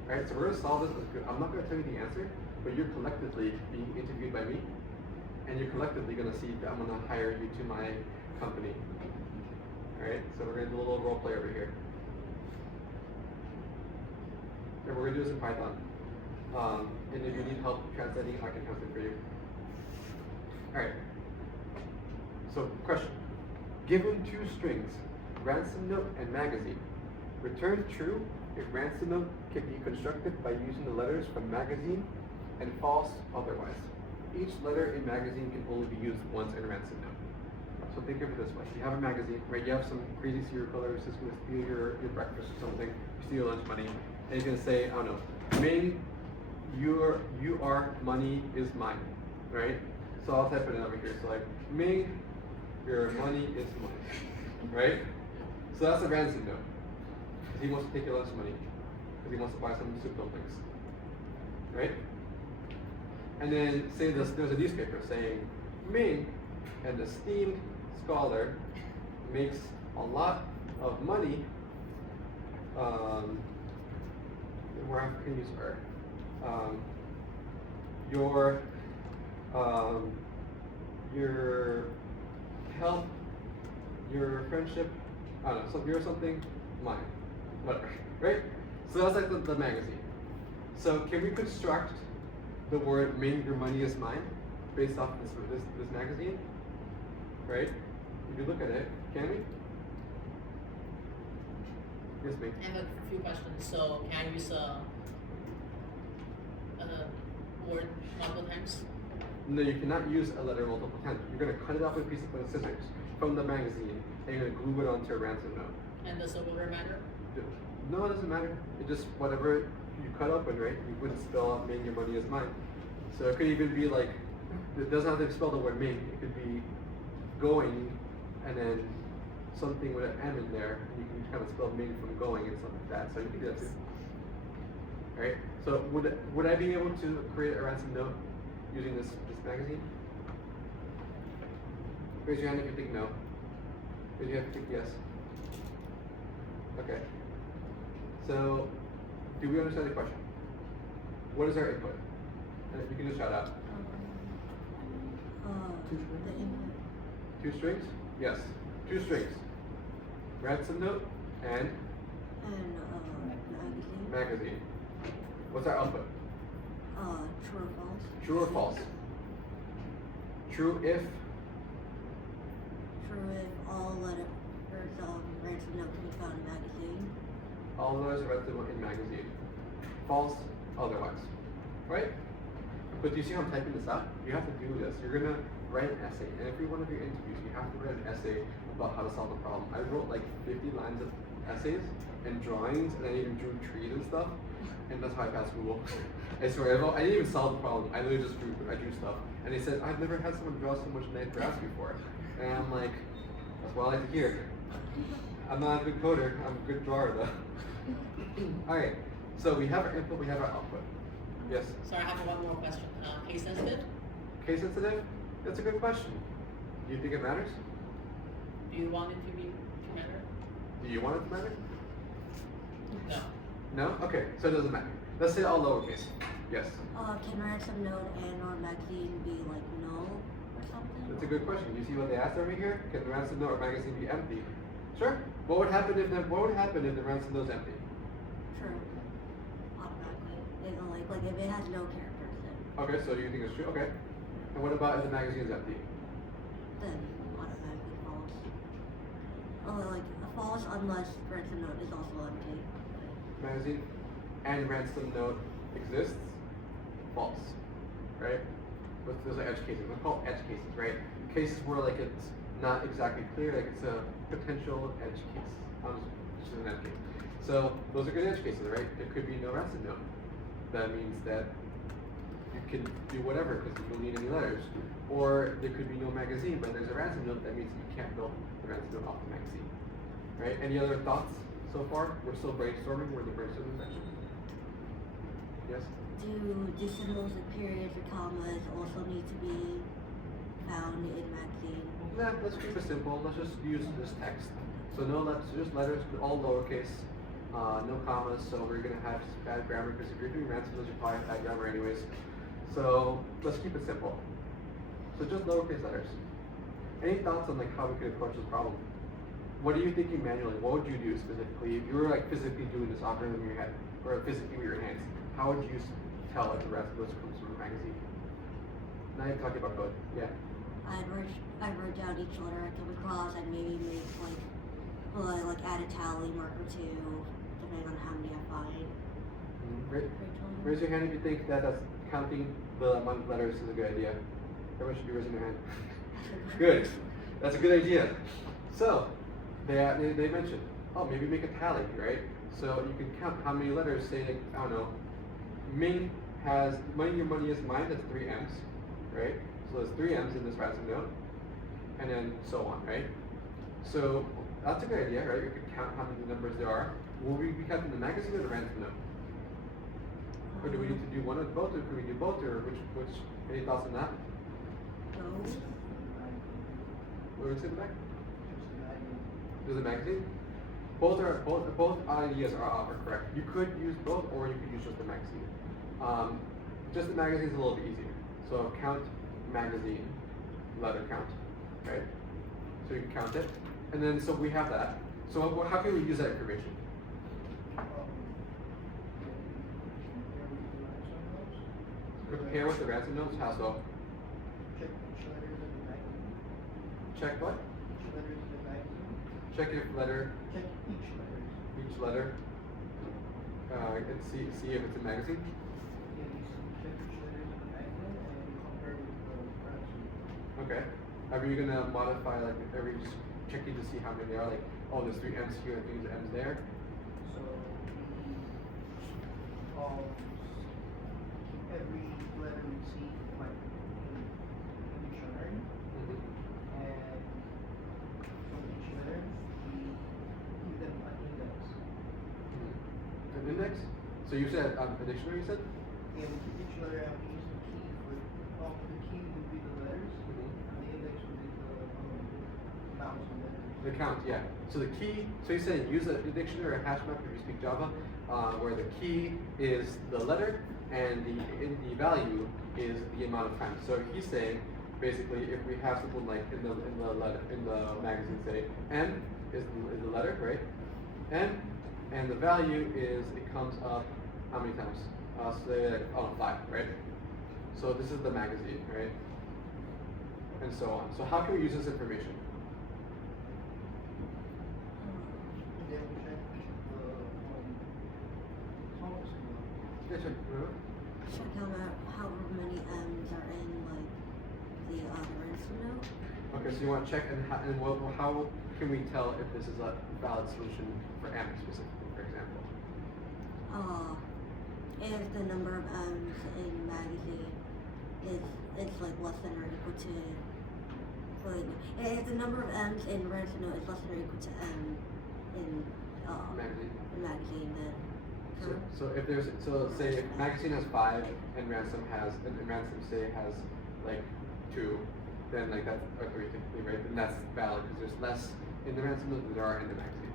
Alright, so we're gonna solve this. I'm not gonna tell you the answer, but you're collectively being interviewed by me, and you're collectively gonna see that I'm gonna hire you to my company. Alright, so we're gonna do a little role play over here. And we're gonna do this in Python. And if you need help translating, I can translate for you. Alright. So, question. Given two strings, ransom note and magazine, return true if ransom note can be constructed by using the letters from magazine and false otherwise. Each letter in magazine can only be used once in ransom note. So think of it this way. You have a magazine, right? You have some crazy serial killer who's just gonna steal your breakfast or something, steal your lunch money, and he's gonna say, I don't know, Ming, your money is mine, right? So I'll type it in over here. So like, Ming, your money is mine, right? So that's a ransom note. Because he wants to take your lunch money. Because he wants to buy some soup dumplings, right? And then say there's a newspaper saying, Ming, an esteemed scholar, makes a lot of money. Where can you start? Your help, your friendship, I don't know, so you're something, mine, whatever, right? So that's like the magazine. So can we construct the word Ming, your money is mine, based off this magazine, right? If you look at it, can we? Yes, Ming. I have a few questions. So can I use a word multiple times? No, you cannot use a letter multiple times. You're going to cut it off with a piece of scissors from the magazine, and you're going to glue it onto a ransom note. And does the order matter? No, it doesn't matter. It just, whatever you cut open, right? You wouldn't spell out Ming, your money is mine. So it could even be like, it doesn't have to spell the word Ming. It could be going, and then something with an M in there, and you can kind of spell Ming from going and something like that. So you can do that too. Alright? So would I be able to create a ransom note using this magazine? Raise your hand if you think no. Raise your hand if you think yes. Okay. So, do we understand the question? What is our input? And if you can just shout out. The input. 2 strings? Yes. 2 strings. Ransom note and Magazine. magazine. What's our output? True or false? True or false? True if True if all letters ransom note can be found in magazine. all letters are ransom in magazine. False otherwise. Right? But do you see how I'm typing this out? You have to do this. You're gonna write an essay, and every one of your interviews, you have to write an essay about how to solve the problem. I wrote like 50 lines of essays and drawings, and I even drew trees and stuff, and that's how I passed Google. I swear, I didn't even solve the problem. I literally just drew stuff, and they said, I've never had someone draw so much nice grass before, and I'm like, that's what I like to hear. I'm not a good coder, I'm a good drawer though. Alright, so we have our input, we have our output. Yes? Sorry, I have one more question. Case sensitive? Case sensitive? That's a good question. Do you think it matters? Do you want it to matter? Do you want it to matter? No. No? Okay, so it doesn't matter. Let's say all lowercase. Yes. Can ransom note and or magazine be like null or something? That's a good question. You see what they asked over here? Can the ransom note or magazine be empty? Sure. What would happen if the ransom note is empty? True. Automatically. Like if it has no characters then Okay, so you think it's true? Okay. And what about if the magazine is empty? automatically false. Like a false unless ransom note is also empty. Magazine and ransom note exists? False. Right? But those are edge cases. They're called edge cases, right? Cases where like it's not exactly clear, like it's a potential edge case. Just an edge case. So those are good edge cases, right? There could be no ransom note. That means that you can do whatever because you don't need any letters. Or there could be no magazine, but there's a ransom note. That means you can't build the ransom note off the magazine. Right? Any other thoughts so far? We're still brainstorming. We're in the brainstorming section. Yes? Do symbols and periods or commas also need to be found in magazine? Nah, let's keep it simple. Let's just use this text. So no letters, so just letters, all lowercase, no commas. So we're gonna have bad grammar because if you're doing ransom, those are probably bad grammar anyways. So let's keep it simple. So just lowercase letters. Any thoughts on like how we could approach this problem? What are you thinking manually? What would you do specifically if you were like physically doing this algorithm in your head, or physically with your hands? How would you tell like the rest of those comes from a magazine? Now you're talking about code. Yeah. I'd write down each letter I come across. I'd maybe make like add a tally mark or two, depending on how many I find. Raise your hand if you think that that's counting the amount of letters is a good idea. Everyone should be raising their hand. Good. That's a good idea. So they mentioned, oh, maybe make a tally, right? So you can count how many letters. Say, I don't know, Ming has your money is mine. That's 3 M's, right? So there's 3 M's in this ransom note, and then so on, right? So that's a good idea, right? You can count how many numbers there are. Will we be counting the magazine or the ransom note? Or do we need to do one of both, or can we do both, or which? Any thoughts on that? Those. What was it in the back? There's a magazine. Both ideas are correct. You could use both, or you could use just the magazine. Just the magazine is a little bit easier. So count magazine, letter count, right? So you can count it, and then so we have that. So how can we use that information? Compare with the ransom notes. How so? Check each letter in the magazine. Check what? Each letter in the magazine. Check if letter. Check each letter. Each letter. And see if it's a magazine. Yeah, you check each letter in the magazine and you compare with the ransom. Okay. Are you gonna modify like every just checking to see how many there are? Like, oh, there's 3 M's here and 3 M's there. So every letter we see like in dictionary, and from each letter we give them an index. An index? So you said a dictionary. You said. Yeah, we keep each letter and we use the key for the key would be the letters, and the index would be the amounts of letters. The count, yeah. So the key. So you said use a dictionary or a HashMap if you speak Java, where the key is the letter and the value is the amount of time. So he's saying basically if we have something like in the magazine, say M is the letter, right? M, and the value is it comes up how many times? Say like 5, right? So this is the magazine, right? And so on. So how can we use this information? And then we check the columns. Yeah, check. Check however many M's are in like the ransom note. Okay, so you want to check and how can we tell if this is a valid solution for M specifically, for example? If the number of M's in magazine is like less than or equal to, if the number of M's in ransom note is less than or equal to M in magazine, then So if there's say if magazine has 5 and ransom say has like 2, then like that's okay, technically right, then that's valid because there's less in the ransom note than there are in the magazine.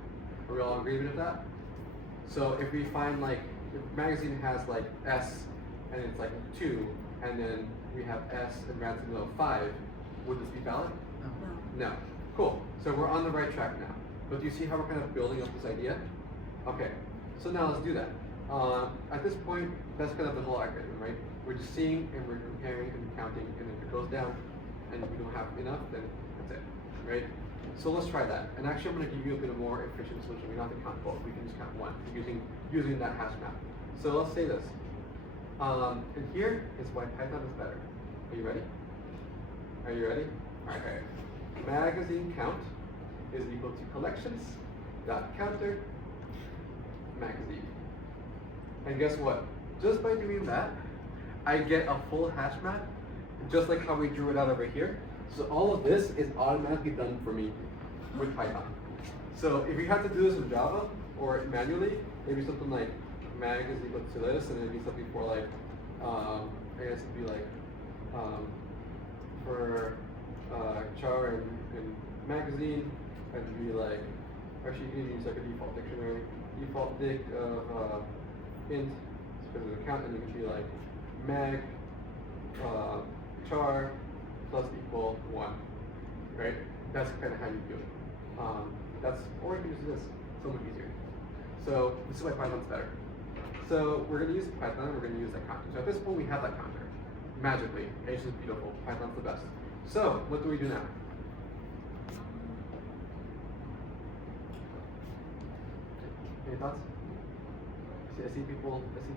Are we all in agreement with that? So if we find like if magazine has like S and it's like 2, and then we have S and ransom note 5, would this be valid? no. No. Cool. So we're on the right track now. But do you see how we're kind of building up this idea? Okay. So now let's do that. At this point, that's kind of the whole algorithm, right? We're just seeing and we're comparing and counting, and if it goes down and we don't have enough, then that's it, right? So let's try that. And actually, I'm going to give you a bit of more efficient solution. We don't have to count both. We can just count one using that hash map. So let's say this. And here is why Python is better. Are you ready? Are you ready? Okay. Magazine count is equal to collections dot counter magazine. And guess what? Just by doing that, I get a full hash map, just like how we drew it out over here. So all of this is automatically done for me with Python. So if you have to do this in Java or manually, maybe something like mag is equal to this, and it'd be something for like, I guess it'd be like, for char and magazine, it'd be like Actually, you can use like a default dictionary. Default dict of int, because of the count, and it can be like mag char plus equal 1, right? That's kind of how you do it. Or you can use this, so much easier. So this is why Python's better. So we're going to use Python, and we're going to use that counter. So at this point, we have that counter. Magically, H is beautiful, Python's the best. So what do we do now? Any thoughts? I see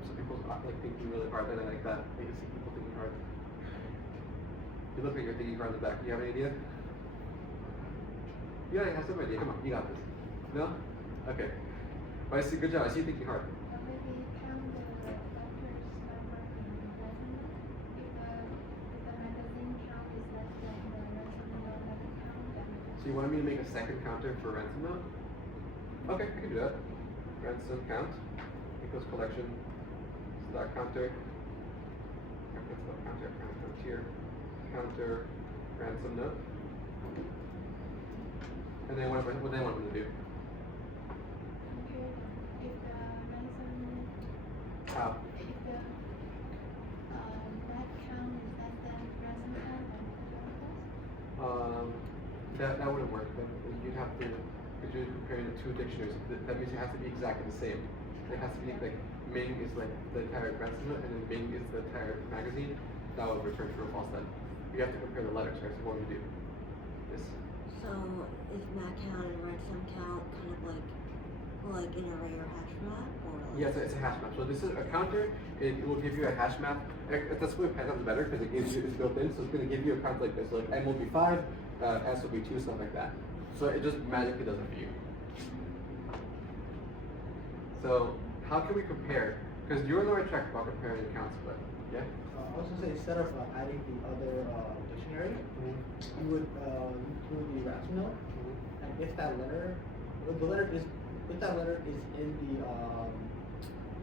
some people like thinking really hard, and I like that. I see people thinking hard. You look like you're thinking hard in the back. Do you have any idea? Yeah, I have some idea. Come on, you got this. No? Okay. But I see. Good job. I see you thinking hard. Maybe count the factors number in resume. If the magazine count is less than the resume count, then So you wanted me to make a second counter for ransom note? Okay, I can do that. Ransom count equals collection. So that counter. Counter here. Counter ransom note. And then what do they want me to do? compare if the ransom, How? if the mag count is less than ransom count, then That wouldn't work. Then you'd have to, because you're comparing the two dictionaries. That means it has to be exactly the same. It has to be like Ming is like the entire ransom note, and then Ming is the entire magazine. That would return true or false then. You have to compare the letters, right? So what do we do? This. So is mat count and ransom count kind of like an array or hash map, or like? Yeah, it's a hash map. So this is a counter. It will give you a hash map. That's why Python's better because it gives you, it's built in. So it's going to give you a count like this. So like M will be 5, S will be 2, stuff like that. So it just magically does it for you. So how can we compare? Because you're on the right track about comparing counts, but yeah. I was gonna say, instead of adding the other dictionary, you would include the ransom note, and if that letter is in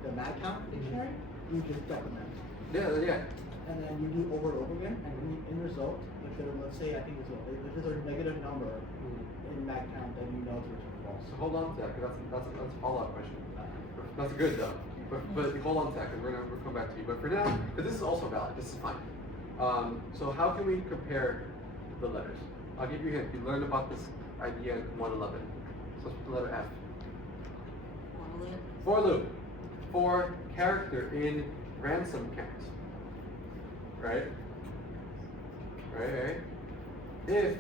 the mag count dictionary, you just decrement. Yeah. And then you do over and over again, and in the end result, if there, let's say, I think if there's a negative number in mag count, then you know to return false. So hold on to that, because that's a follow-up question. That's good though. But hold on a second, we'll come back to you. But for now, because this is also valid, this is fine. So how can we compare the letters? I'll give you a hint. You learned about this idea in 111. So let's put the letter F. For loop. For character in ransom count. Right? Right? If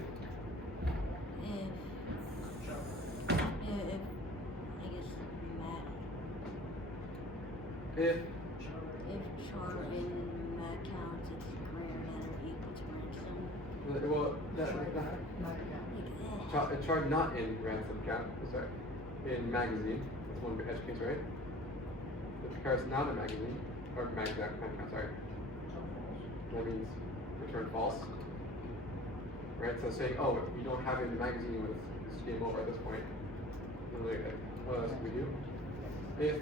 char in mat counts is greater than or equal to ransom. well, char not in ransom count. Sorry, in magazine. That's one edge case, right? If the car is not a magazine or mag count. Sorry. That means return false. Right? So saying, oh, if you don't have it in the magazine, it's game over at this point. What else can we do? If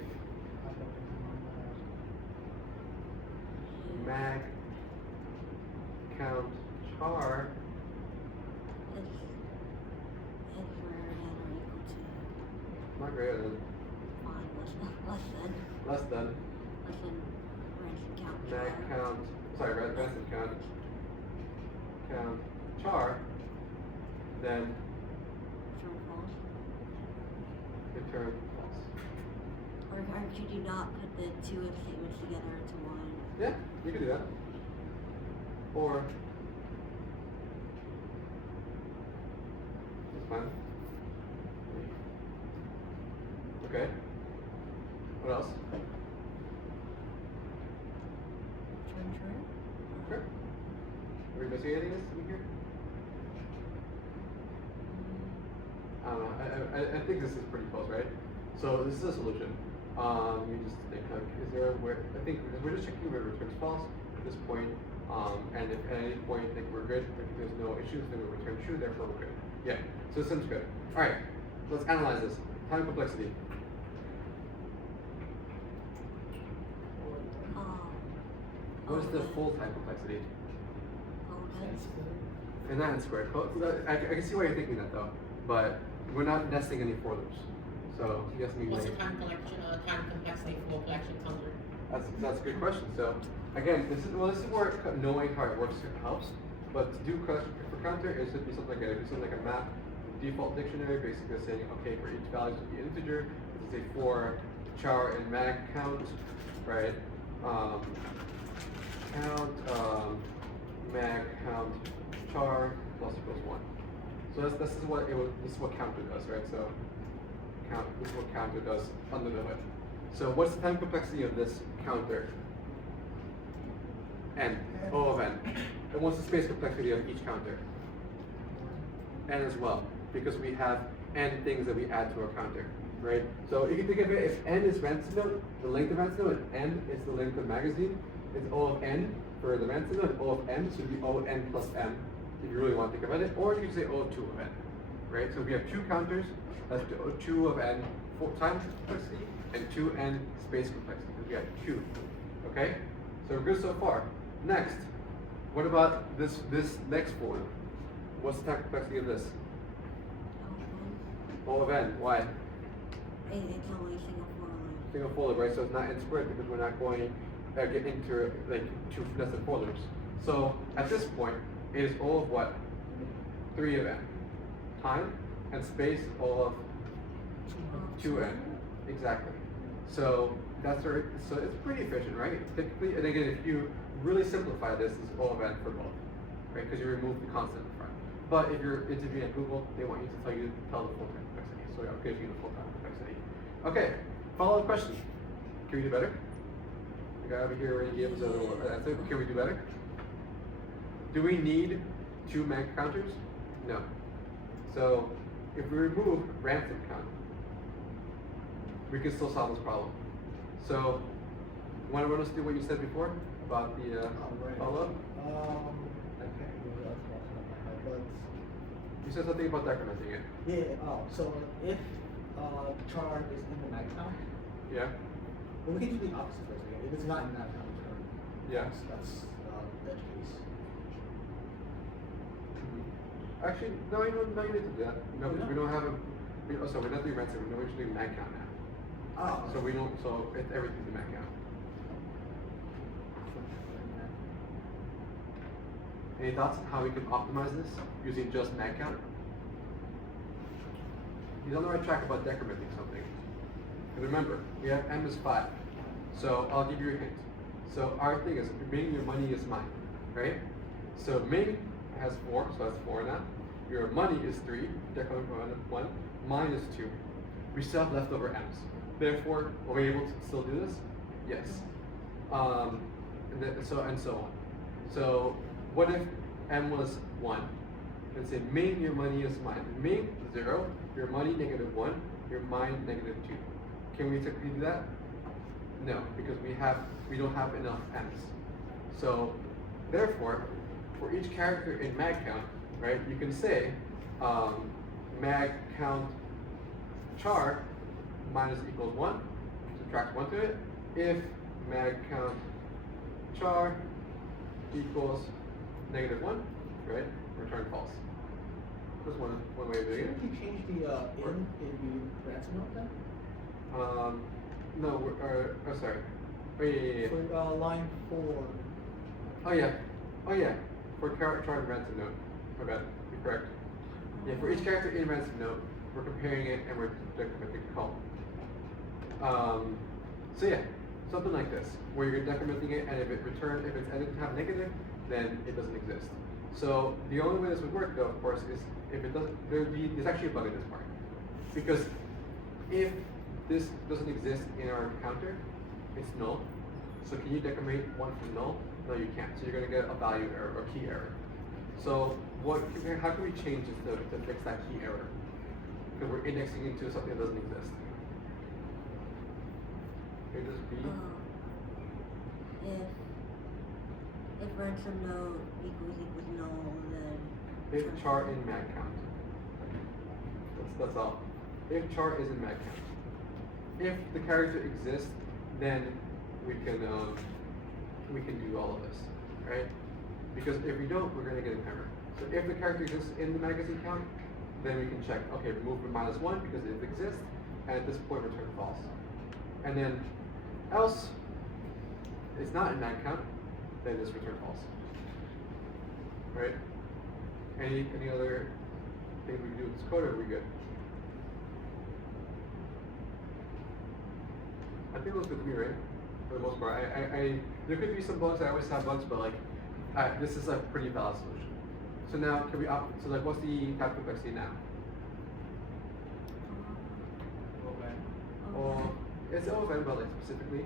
mag count char Is not greater than less than ransom count mag char. count ransom count char, then Return false. return false. Or should you not put the two if statements together into one? Yeah, you can do that. Or it's fine. Okay. What else? Return true. Okay. Are we missing anything in here? I don't know. I think this is pretty close, right? So this is a solution. You just think like, is there a way? I think we're just checking where it returns false at this point. And if at any point you think we're good, if there's no issues, then we return true. Therefore, we're good. Yeah. So it seems good. All right. Let's analyze this. Time complexity. What is the full time complexity? Okay. And that is squared. I can see why you're thinking that though, but we're not nesting any for loops. So yes, me. What's the time complexity for collection counter? That's a good question. So again, this is where knowing how it works helps. But to do collection for counter, it should be something like a map default dictionary, basically saying, okay, for each value to be integer, let's say for char and mag count, right? Mag count char plus equals 1. So this is what counter does, right? So this is what counter does under the hood. So what's the time complexity of this counter? N, O of n. And what's the space complexity of each counter? N as well, because we have n things that we add to our counter, right? So you can think of it, if n is ransom node, the length of ransom node, and n is the length of magazine, it's O of n for the ransom node, O of n, so it would be O of n plus m, if you really want to think about it, or you can say O of 2 of n, right? So if we have two counters, that's 2 of n time complexity, and 2n space complexity, because we have q, okay? So we're good so far. Next, what about this next form? What's the time complexity of this? O of n. Why? It's only single Single for loop, right? So it's not n squared because we're not going to get into like two nested for loops. So at this point, it is O of what? 3 of n. Time and space O of 2n. Exactly. So that's so it's pretty efficient, right? Typically, and again, if you really simplify this, it's O of n for both, right? Because you remove the constant in front. But if you're interviewing at Google, they want you to tell the full time complexity. So I'll give you the full time complexity. Okay, follow-up question. Can we do better? The guy over here already gave us a little answer. Can we do better? Do we need 2 mag counters? No. So if we remove ransom count, we can still solve this problem. So, want to run us through what you said before about the follow-up? I can't remember that off the top of my head, but You said something about decrementing it. yeah. So if char is in the mag count, Yeah. well, we can do the opposite first. Again. If it's not in that count, Yeah. that's the edge case. Actually, no, you need to do that. No, because we don't have a. So we're not doing ransom. We're just doing mag count now. Oh. So we don't. So it's everything's a mag count. Any thoughts on how we can optimize this using just mag count? He's on the right track about decrementing something. And remember, we have m is 5. So I'll give you a hint. So our thing is, Ming, your money is mine, right? So Ming has 4, so that's 4 now. Your money is 3, decrement 1, mine is 2. We still have leftover m's. Therefore, are we able to still do this? Yes. And so on. So what if m was 1? And say, Ming, your money is mine. Ming, 0, your money, -1, your mine, -2. Can we typically do that? No, because we don't have enough m's. So therefore, for each character in mag count, right, you can say mag count char minus equals 1, subtract 1 to it, if mag count char equals -1, right, return false. That's one way of doing it. Shouldn't you change the in the ransom note then? No, sorry. Oh, yeah. For line 4. Oh yeah. For char and ransom note. My bad. You're correct. Yeah, for each character in ransom note, we're comparing it and we're decrementing the column. So yeah, something like this, where you're decrementing it, and if it doesn't have negative, then it doesn't exist. So the only way this would work, though, of course, is if it doesn't. There's actually a bug in this part, because if this doesn't exist in our counter, it's null. So can you decrement 1 from null? No, you can't. So you're going to get a value error or key error. So how can we change this to fix that key error? Because we're indexing into something that doesn't exist. Could this be? If ransom node equals null, then If char in mag count. That's all. If char is in mag count. If the character exists, then we can do all of this, right? Because if we don't, we're going to get an error. So if the character exists in the magazine count, then we can check, okay, remove -1 because it exists, and at this point return false. And then else it's not in that count, then just return false. Right? Any other thing we can do with this code, or are we good? I think it looks good to me, right? For the most part. There could be some bugs, I always have bugs, but like, this is a pretty valid solution. So now, can we so like, what's the type complexity now? Or, it's OFN, but like specifically?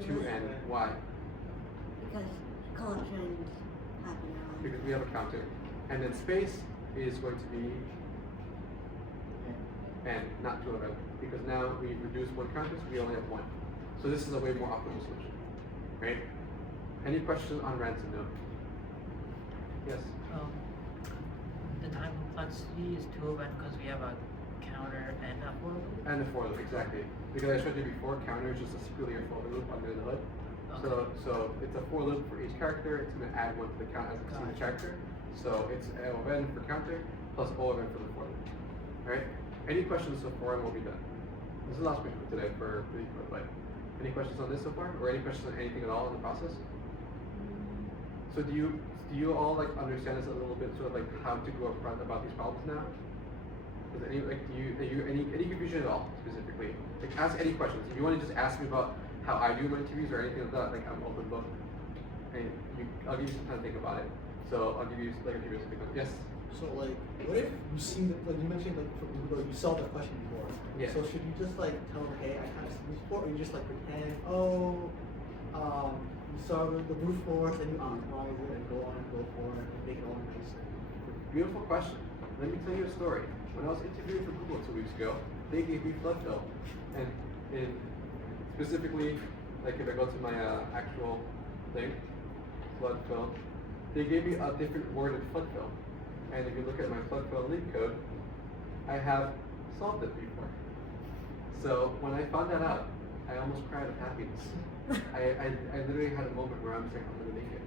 2n. Why? Because collections happen around. Because we have a counter. And then space is going to be n, not 2 of n. Because now we reduce one counter, so we only have 1. So this is a way more optimal solution. Right? Any questions on ransom node? Yes? The time complexity is 2 of n because we have a counter and a for loop. And the for loop, exactly. Because I showed you before, counter is just a squealy for loop under the hood. Okay. So it's a for loop for each character. It's going to add 1 to the count as a single character. So it's O of n for counter plus O of n for the for loop. Alright? Any questions so far, and we'll be done. This is the last question for today for LeetCode, but any questions on this so far? Or any questions on anything at all in the process? So do you all like understand this a little bit, sort of like how to go about these problems now? Is there any any confusion at all specifically? Like ask any questions. If you want to just ask me about how I do my interviews or anything like that, like I'm open book. And I'll give you some time to think about it. So I'll give you like a few minutes to think about it. Yes? So like, what if you see like you mentioned like you saw the question before? Yeah. So should you just like tell them, hey, I kind of seen this before, or you just like pretend, you saw the brute force and you optimize it and go on and go for it and make it all nice. Beautiful question. Let me tell you a story. When I was interviewing for Google 2 weeks ago, they gave me flood fill, and specifically, like if I go to my actual thing, flood fill, they gave me a different word in flood fill. And if you look at my flood fill LeetCode, I have solved it before. So when I found that out, I almost cried of happiness. I literally had a moment where I'm saying, I'm gonna make it.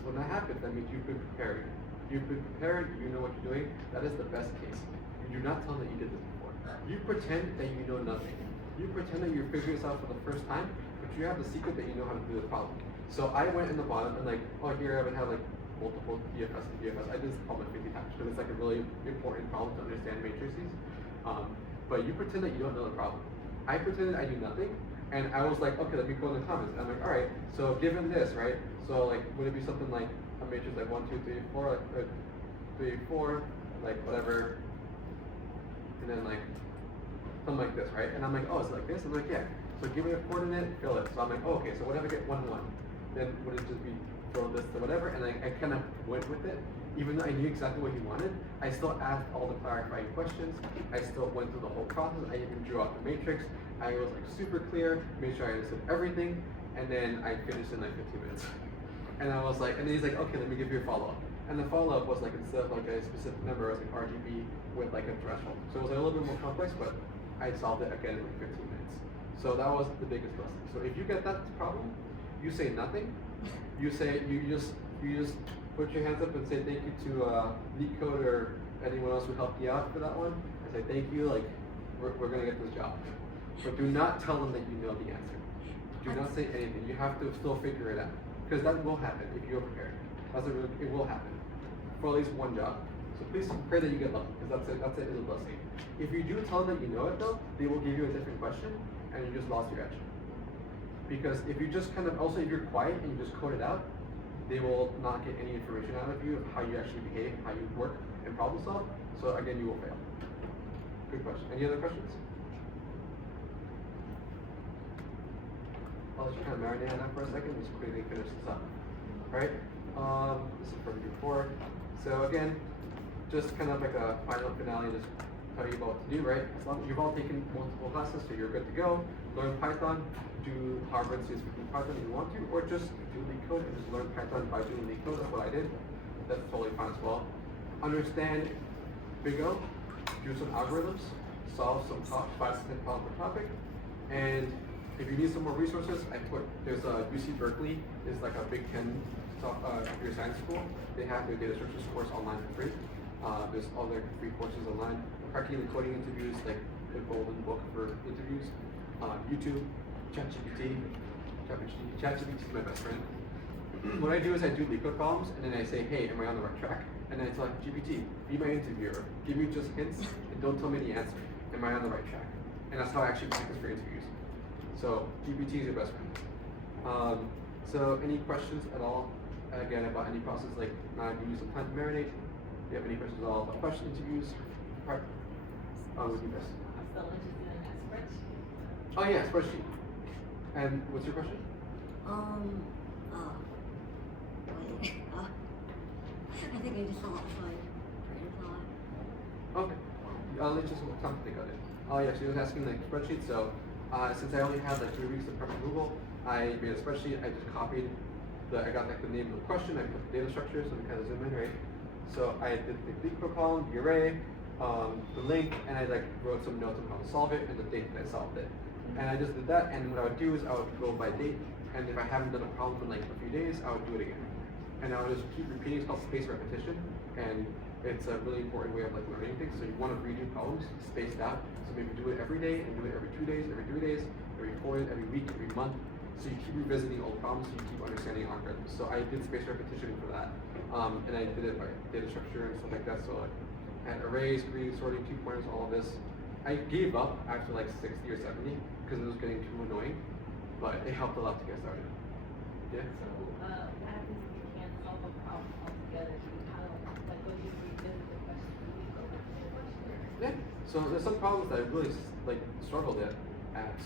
So when that happens, that means you've been prepared. You've been prepared, you know what you're doing. That is the best case. You do not tell them that you did this before. You pretend that you know nothing. You pretend that you're figuring this out for the first time, but you have the secret that you know how to do the problem. So I went in the bottom and like, oh, here I haven't had like multiple DFS and DFS. I did this problem 50 times because it's like a really important problem to understand matrices. But you pretend that you don't know the problem. I pretended I knew nothing, and I was like, okay, let me go in the comments. And I'm like, all right, so given this, right? So like, would it be something like a matrix like 1, 2, 3, 4, like 3, 4, like whatever, and then like something like this, right? And I'm like, oh, it's like this. I'm like, yeah. So give me a coordinate, fill it. So I'm like, oh, okay. So whenever I get 1, 1, then would it just be throw this to whatever? And I kind of went with it. Even though I knew exactly what he wanted, I still asked all the clarifying questions. I still went through the whole process. I even drew out the matrix. I was like super clear, made sure I understood everything, and then I finished in like 15 minutes. And I was like, and then he's like, okay, let me give you a follow-up. And the follow-up was like, instead of like a specific number, it was like RGB with like a threshold. So it was like a little bit more complex, but I solved it again in like 15 minutes. So that was the biggest lesson. So if you get that problem, you say nothing. You say, you just put your hands up and say thank you to LeetCode or anyone else who helped you out for that one. I say thank you, like we're gonna get this job. But do not tell them that you know the answer. Do not say anything. You have to still figure it out. Because that will happen if you're prepared. It will happen. For at least one job. So please pray that you get lucky, because that's it is a blessing. If you do tell them that you know it though, they will give you a different question and you just lost your edge. Because if you just kind of, also if you're quiet and you just code it out, they will not get any information out of you of how you actually behave, how you work and problem solve. So again, you will fail. Good question. Any other questions? I'll just kind of marinate on that for a second, just quickly finish this up. Alright, this is from before. So again, just kind of like a final finale, just tell you about what to do, right? As long as you've all taken multiple classes, so you're good to go. Learn Python, do Harvard CSCI Python if you want to, or just do LeetCode and just learn Python by doing LeetCode. That's what I did. That's totally fine as well. Understand Big O, do some algorithms, solve some top 5 to 10 problems per topic, and if you need some more resources, there's UC Berkeley is like a Big 10 computer science school. They have their data structures course online for free. There's all their free courses online. Cracking the coding interviews, like the golden book for interviews. YouTube, ChatGPT. ChatGPT is my best friend. What I do is I do LeetCode problems, and then I say, hey, am I on the right track? And then I tell GPT, be my interviewer. Give me just hints, and don't tell me the answer. Am I on the right track? And that's how I actually practice for interviews. So GPT is your best friend. So any questions at all, again, about any process, like now I use some time to marinate? Do you have any questions at all about question interviews? Right. With you guys. I'm still interested in that spreadsheet. Oh yeah, spreadsheet. And what's your question? Wait, I think I just saw it, so I train of thought. Okay. Let's just time to think of it. Oh yeah, she was asking like spreadsheet. So since I only had like 3 weeks to prep for Google, I made a spreadsheet. I just copied I got like the name of the question. I put the data structure, so we kind of zoom in, right? So I did the LeetCode column, the array, the link, and I like wrote some notes on how to solve it and the date that I solved it. And I just did that. And what I would do is I would go by date. And if I haven't done a problem in like a few days, I would do it again. And I would just keep repeating. It's called spaced repetition, and it's a really important way of like learning things. So you want to redo problems spaced out. So maybe do it every day, and do it every 2 days, every 3 days, every 4 days, every week, every month. So you keep revisiting old problems, so you keep understanding algorithms. So I did spaced repetition for that, and I did it by data structure and stuff like that. So like had arrays, greens, sorting, 2 pointers, all of this. I gave up after like 60 or 70 because it was getting too annoying, but it helped a lot to get started. Yeah. So, what happens if you can't solve a problem altogether? How, like, what do you revisit the question? Do you go back to the question? Yeah. So there's some problems that I really like struggled at.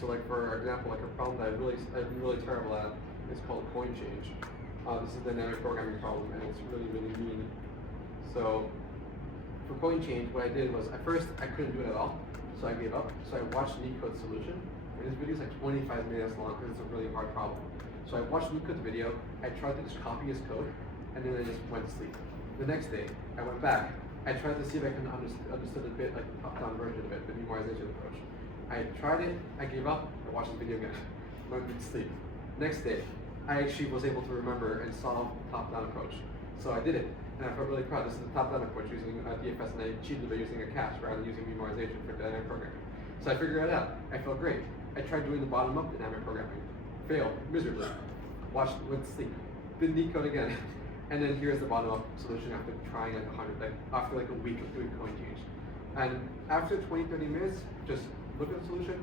So like for example, like a problem that I'm really terrible at is called coin change. This is the dynamic programming problem, and it's really mean. So for coin change, what I did was at first I couldn't do it at all, so I gave up. So I watched LeetCode's solution, and this video is like 25 minutes long because it's a really hard problem. So I watched LeetCode's video. I tried to just copy his code, and then I just went to sleep. The next day, I went back. I tried to see if I can understood a bit like the top-down version of it, the memorization approach. I tried it, I gave up, I watched the video again, went to sleep. Next day, I actually was able to remember and solve the top-down approach. So I did it, and I felt really proud. This is the top-down approach using DFS, and I cheated by using a cache rather than using memorization for dynamic programming. So I figured it out. I felt great. I tried doing the bottom-up dynamic programming. Failed miserably. Went to sleep. Did LeetCode again. And then here's the bottom-up solution after trying like 100, after like a week of doing coin change. And after 20-30 minutes, just look at the solution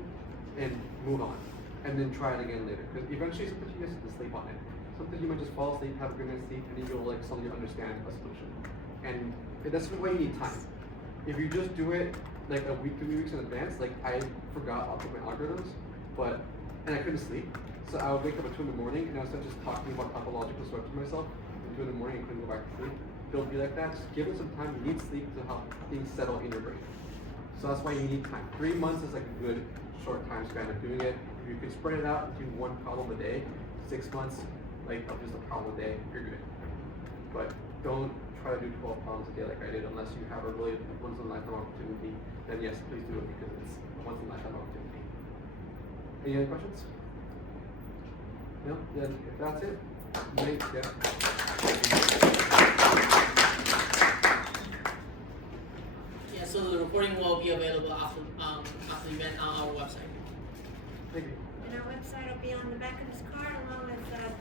and move on, and then try it again later. Because eventually, sometimes you just have to sleep on it. Sometimes you might just fall asleep, have a good night's sleep, and then you'll like suddenly understand a solution. And that's why you need time. If you just do it like a week, 2 weeks in advance, like I forgot all of my algorithms, and I couldn't sleep. So I would wake up at 2 in the morning, and I would start just talking about topological sorts to myself. At 2 in the morning, I couldn't go back to sleep. Don't be like that. Just give it some time. You need sleep to help things settle in your brain. So that's why you need time. 3 months is like a good short time span of doing it. If you could spread it out and do 1 problem a day, 6 months, like of just a problem a day, you're good. But don't try to do 12 problems a day like I did unless you have a really once in a lifetime opportunity. Then yes, please do it because it's a once in a lifetime opportunity. Any other questions? No? Then if that's it, great. Yeah. Yeah, so the recording will be available after the event on our website. Thank you. And our website will be on the back of this card along with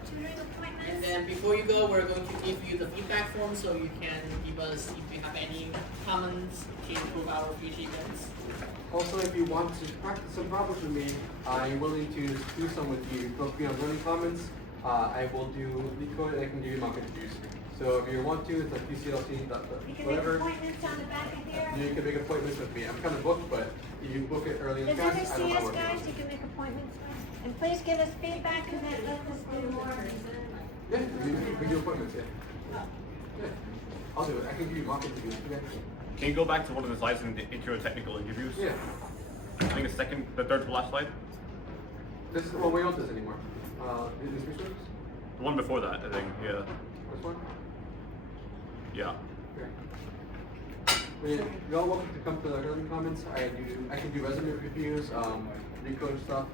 tutoring appointments. And then before you go, we're going to give you the feedback form so you can give us if you have any comments to improve our future events. Also, if you want to practice some problems with me, I'm willing to do some with you. Feel free on learning comments. I will do LeetCode and I can give you mock interviews. So if you want to, it's like UCLC, You can whatever. make appointments on the back of here. You can make appointments with me. I'm kind of booked, but if you book it early in There's advance, other I don't know CS what guys you can make appointments with. And please give us feedback because that lets us do more. Yeah, we do appointments, yeah. Yeah, I'll do it. I can give you mock interviews. Okay. Can you go back to one of the slides in the intro technical interviews? Yeah. I think the third to last slide. This is, well, we don't do this anymore. Is this resources? The one before that, I think. Yeah. This one? Yeah. Okay. You're all welcome to come to the learning comments. I can do resume reviews, LeetCode stuff.